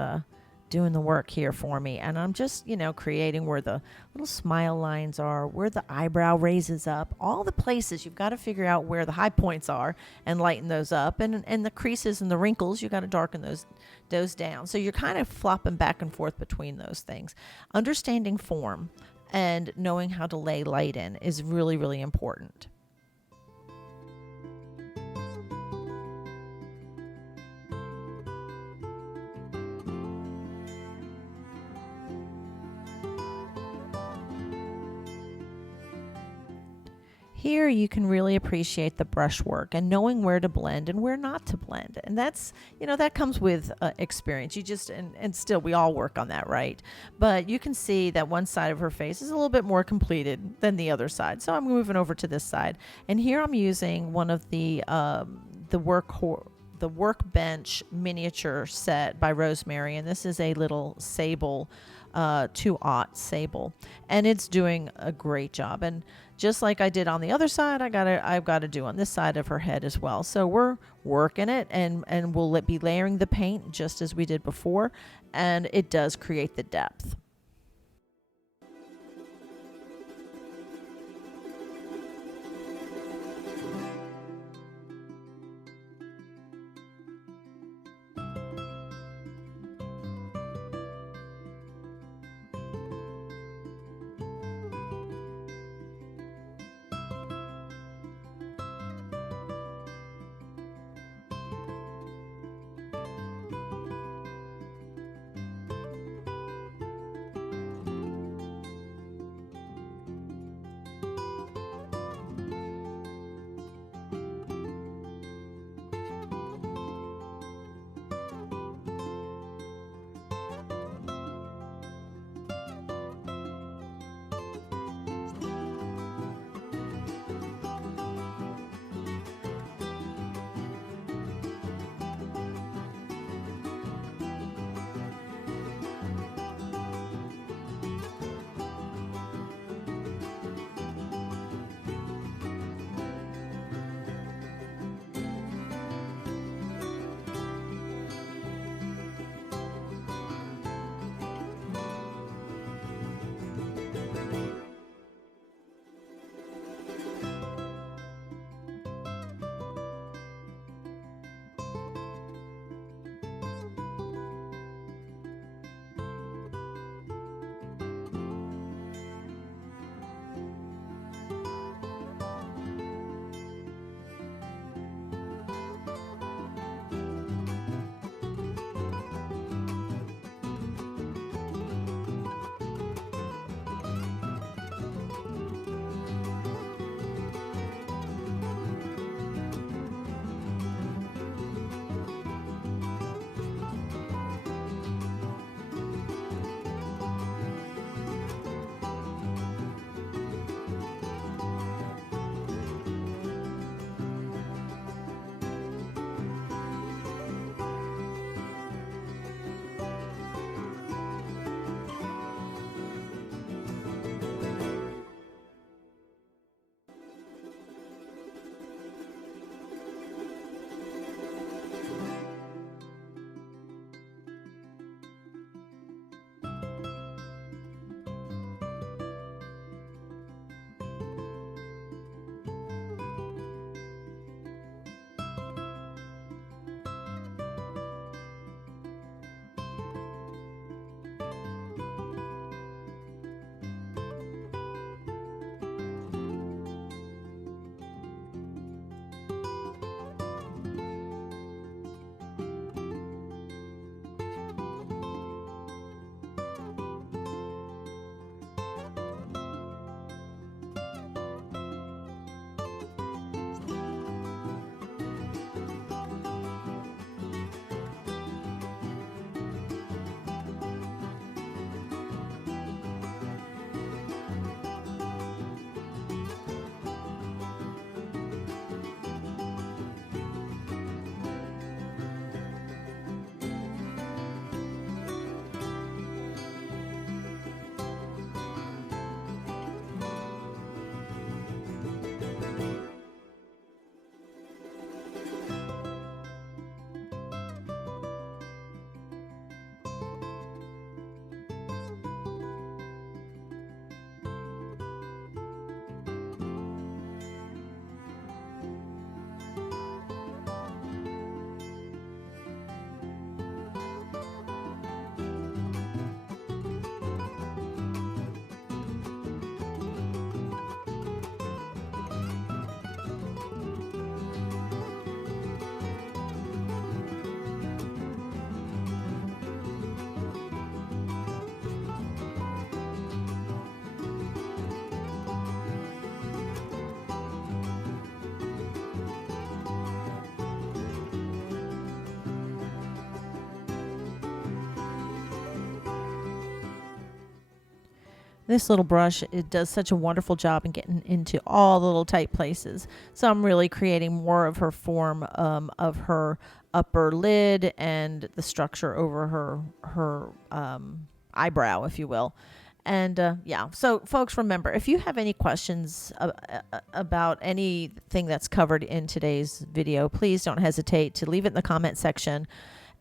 doing the work here for me. And I'm just, creating where the little smile lines are, where the eyebrow raises up, all the places. You've got to figure out where the high points are and lighten those up. And the creases and the wrinkles, you've got to darken those down. So you're kind of flopping back and forth between those things. Understanding form and knowing how to lay light in is really, really important. Here you can really appreciate the brushwork and knowing where to blend and where not to blend. And that's, that comes with experience. You just, and still we all work on that, right? But you can see that one side of her face is a little bit more completed than the other side. So I'm moving over to this side. And here I'm using one of the workbench miniature set by Rosemary. And this is a little sable, 2/0 sable. And it's doing a great job. And just like I did on the other side, I've got to do on this side of her head as well. So we're working it, and we'll be layering the paint just as we did before, and it does create the depth. This little brush, it does such a wonderful job in getting into all the little tight places. So I'm really creating more of her form of her upper lid and the structure over her eyebrow, if you will. And yeah, so folks, remember, if you have any questions about anything that's covered in today's video, please don't hesitate to leave it in the comment section,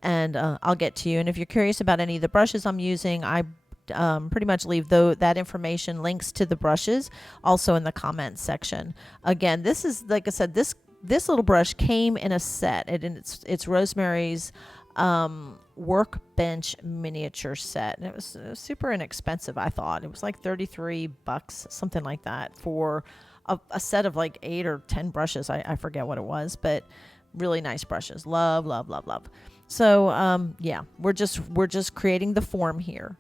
and I'll get to you. And if you're curious about any of the brushes I'm using, I pretty much leave that information, links to the brushes, also in the comments section. Again, this is, like I said, this little brush came in a set. It's Rosemary's workbench miniature set, and it was super inexpensive. I thought it was like $33, something like that, for a set of like 8 or 10 brushes. I forget what it was, but really nice brushes. Love, love, love, love. So yeah, we're just creating the form here.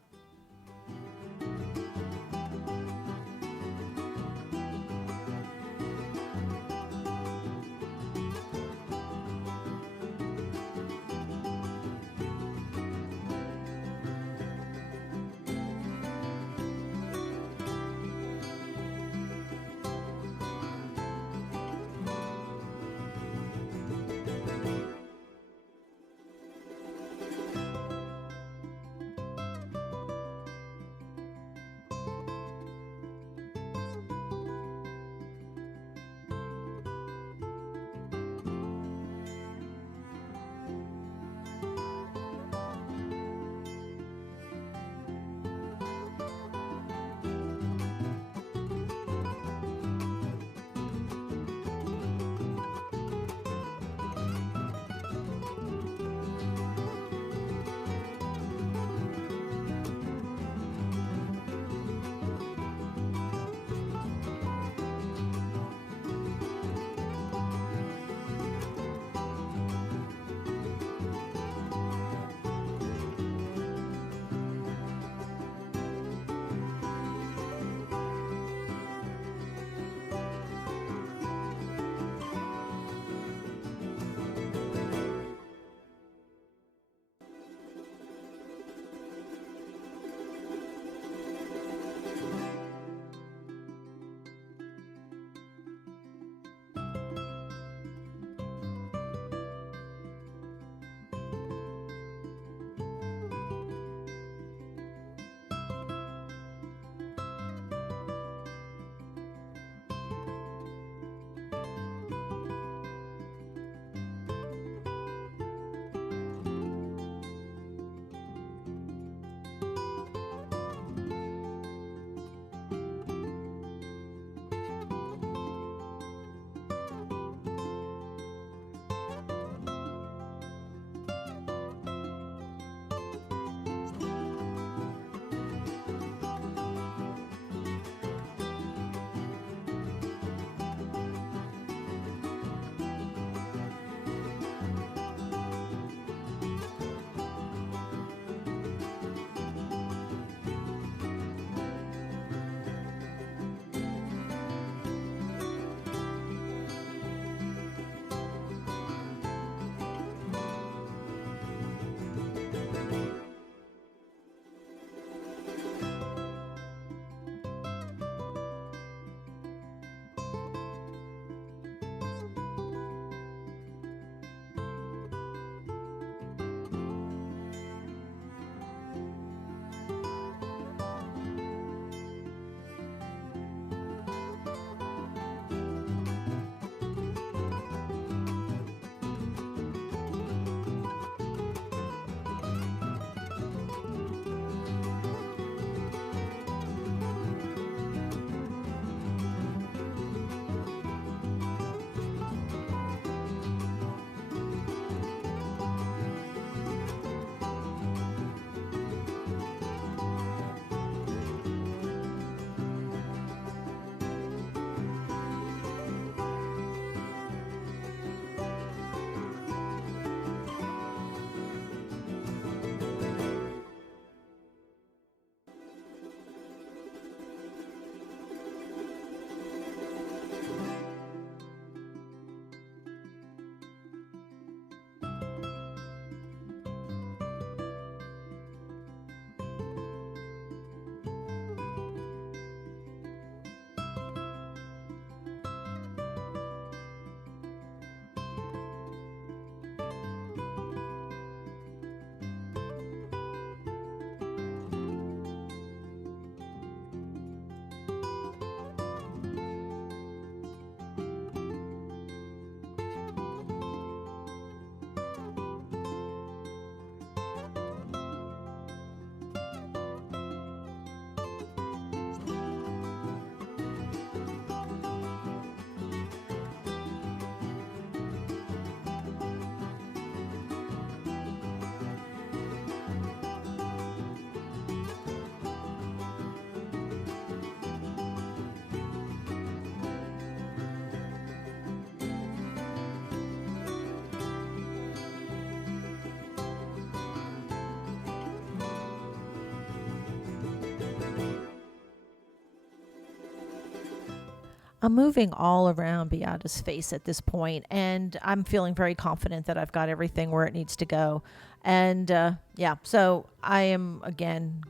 I'm moving all around Beata's face at this point, and I'm feeling very confident that I've got everything where it needs to go. And yeah, so I am again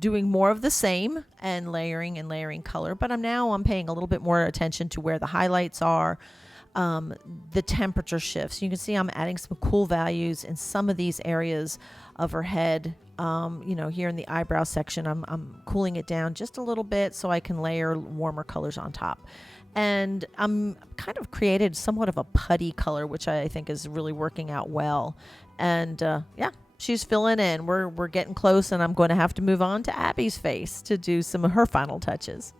doing more of the same and layering color, but I'm paying a little bit more attention to where the highlights are, the temperature shifts. You can see I'm adding some cool values in some of these areas of her head. Here in the eyebrow section, I'm cooling it down just a little bit so I can layer warmer colors on top. And I'm kind of created somewhat of a putty color, which I think is really working out well. And yeah, she's filling in. We're getting close, and I'm going to have to move on to Abby's face to do some of her final touches.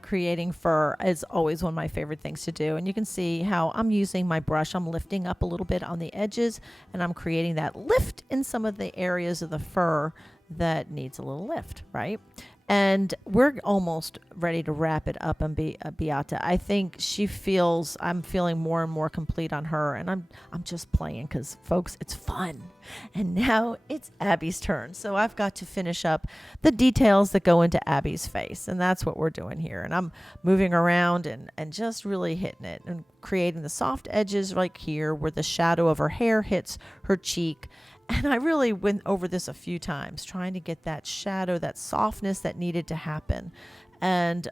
Creating fur is always one of my favorite things to do. And you can see how I'm using my brush. I'm lifting up a little bit on the edges, and I'm creating that lift in some of the areas of the fur that needs a little lift, right? And we're almost ready to wrap it up on Beata. I think I'm feeling more and more complete on her, and I'm just playing because, folks, it's fun. And now it's Abby's turn. So I've got to finish up the details that go into Abby's face, and that's what we're doing here. And I'm moving around and just really hitting it and creating the soft edges like here where the shadow of her hair hits her cheek. And I really went over this a few times, trying to get that shadow, that softness that needed to happen. And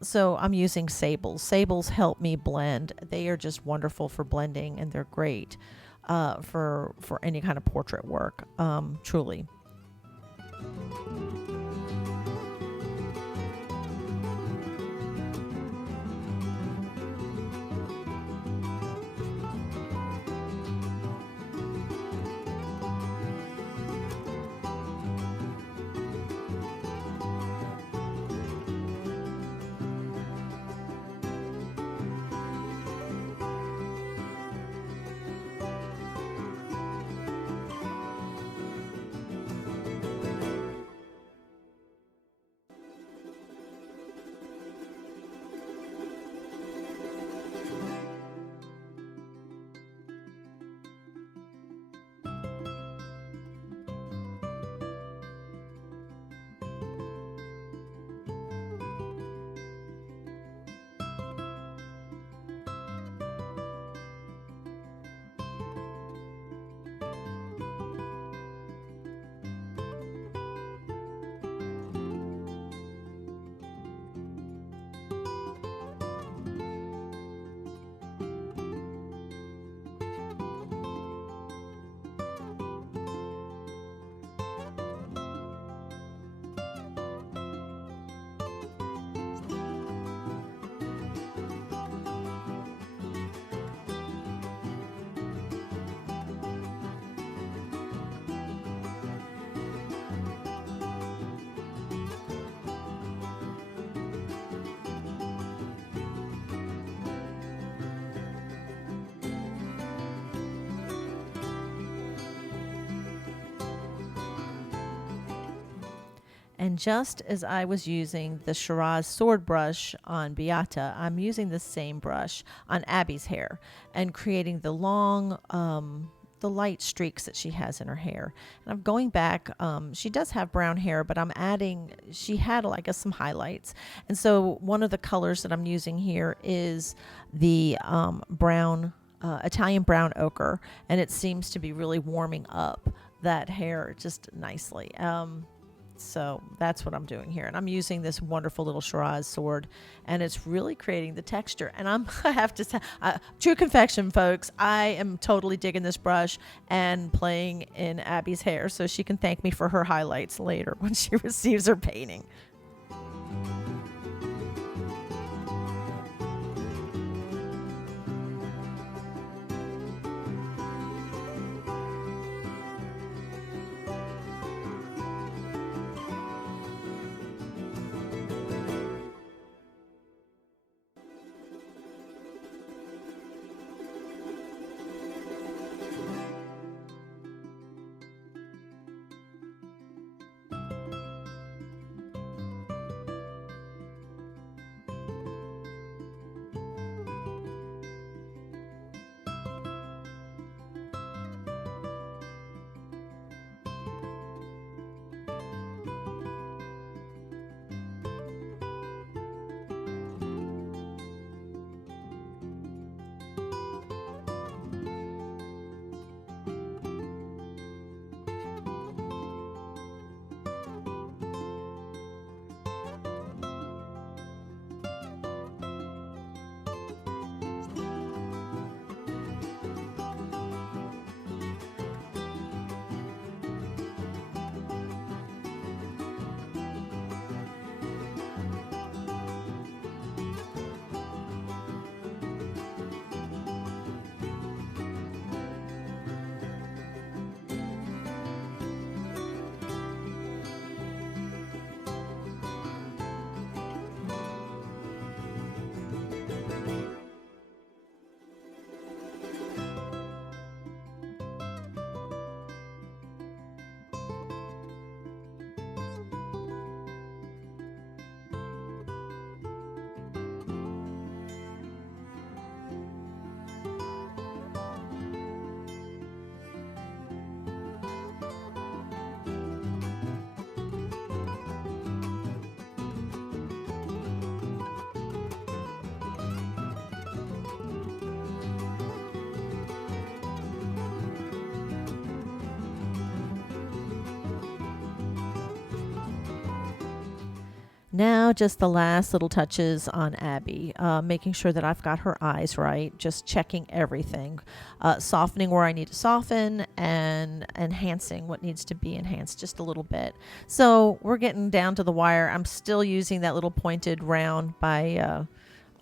so I'm using sables. Sables help me blend. They are just wonderful for blending, and they're great for any kind of portrait work, truly. And just as I was using the Shiraz sword brush on Beata, I'm using the same brush on Abby's hair and creating the long, the light streaks that she has in her hair. And I'm going back. She does have brown hair, but she had, I guess, some highlights. And so one of the colors that I'm using here is the brown, Italian brown ochre, and it seems to be really warming up that hair just nicely. So that's what I'm doing here. And I'm using this wonderful little Shiraz sword, and it's really creating the texture. And I have to say, true confession, folks, I am totally digging this brush and playing in Abby's hair so she can thank me for her highlights later when she receives her painting. Now, just the last little touches on Abby, making sure that I've got her eyes right, just checking everything, softening where I need to soften, and enhancing what needs to be enhanced just a little bit. So we're getting down to the wire. I'm still using that little pointed round by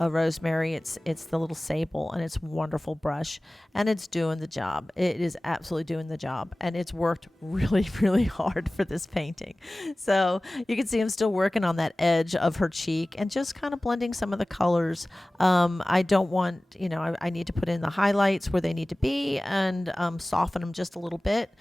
Rosemary. It's the little sable, and it's a wonderful brush, and it's doing the job. It is absolutely doing the job, and it's worked really, really hard for this painting. So you can see I'm still working on that edge of her cheek and just kind of blending some of the colors. I don't want, I need to put in the highlights where they need to be and soften them just a little bit.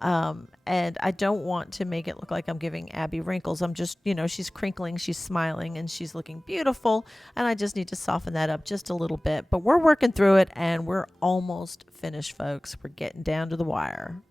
And I don't want to make it look like I'm giving Abby wrinkles. I'm just, she's crinkling, she's smiling, and she's looking beautiful. And I just need to soften that up just a little bit. But we're working through it, and we're almost finished, folks. We're getting down to the wire.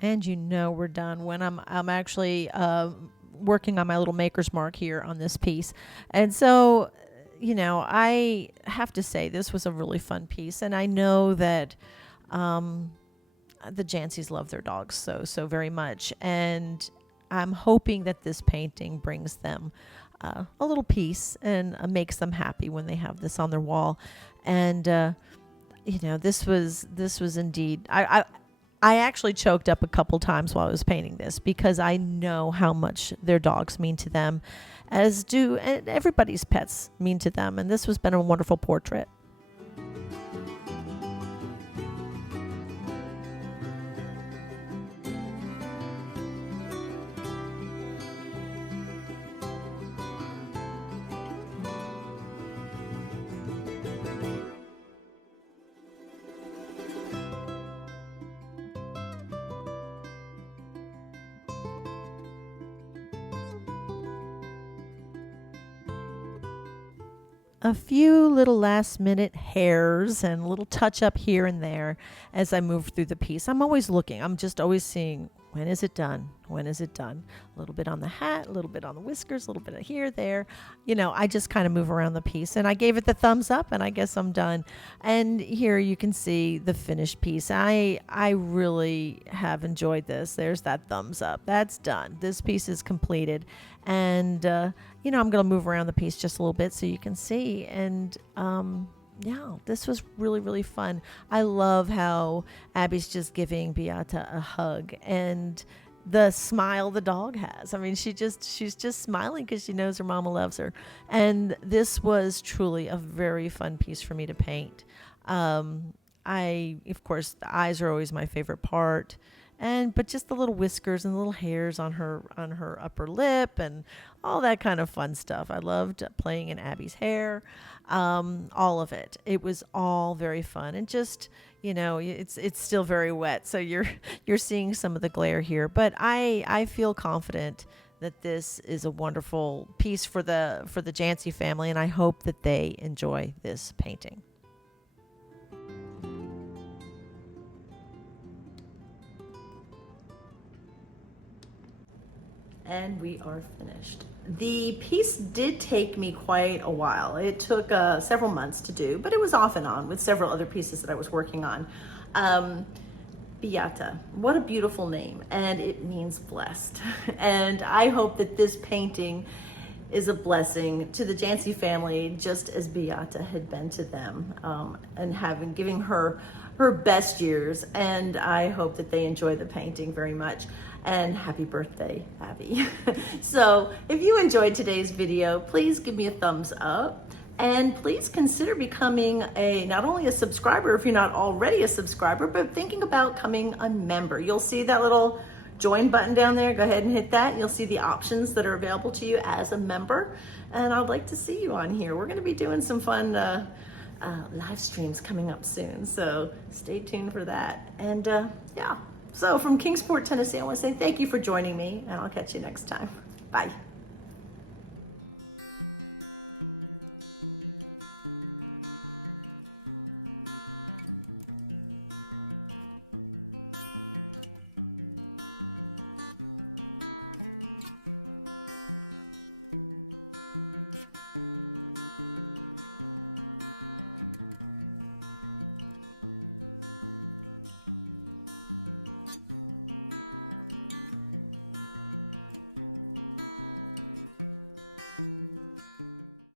And you know we're done when I'm actually working on my little maker's mark here on this piece. And so, I have to say this was a really fun piece, and I know that the Jantzis love their dogs so very much, and I'm hoping that this painting brings them a little peace and makes them happy when they have this on their wall. And this was indeed, I actually choked up a couple times while I was painting this, because I know how much their dogs mean to them, as do everybody's pets mean to them. And this has been a wonderful portrait. A few little last minute hairs and a little touch up here and there as I move through the piece. I'm always looking. I'm just always seeing, when is it done? When is it done? A little bit on the hat, a little bit on the whiskers, a little bit of here, there. I just kind of move around the piece, and I gave it the thumbs up, and I guess I'm done. And here you can see the finished piece. I really have enjoyed this. There's that thumbs up. That's done. This piece is completed. And, I'm going to move around the piece just a little bit so you can see. And, this was really, really fun. I love how Abby's just giving Beata a hug, and the smile the dog has. I mean, she's just smiling because she knows her mama loves her. And this was truly a very fun piece for me to paint. Of course, the eyes are always my favorite part. But just the little whiskers and the little hairs on her upper lip and all that kind of fun stuff. I loved playing in Abby's hair, all of it. It was all very fun, and just it's still very wet, so you're seeing some of the glare here. But I feel confident that this is a wonderful piece for the Jantzi family, and I hope that they enjoy this painting. And we are finished. The piece did take me quite a while. It took several months to do, but it was off and on with several other pieces that I was working on. Beata, what a beautiful name, and it means blessed. And I hope that this painting is a blessing to the Jantzi family, just as Beata had been to them, and giving her best years. And I hope that they enjoy the painting very much. And happy birthday, Abby. So if you enjoyed today's video, please give me a thumbs up, and please consider becoming not only a subscriber if you're not already a subscriber, but thinking about becoming a member. You'll see that little join button down there. Go ahead and hit that. You'll see the options that are available to you as a member, and I'd like to see you on here. We're going to be doing some fun live streams coming up soon, so stay tuned for that. And yeah. So from Kingsport, Tennessee, I want to say thank you for joining me, and I'll catch you next time. Bye.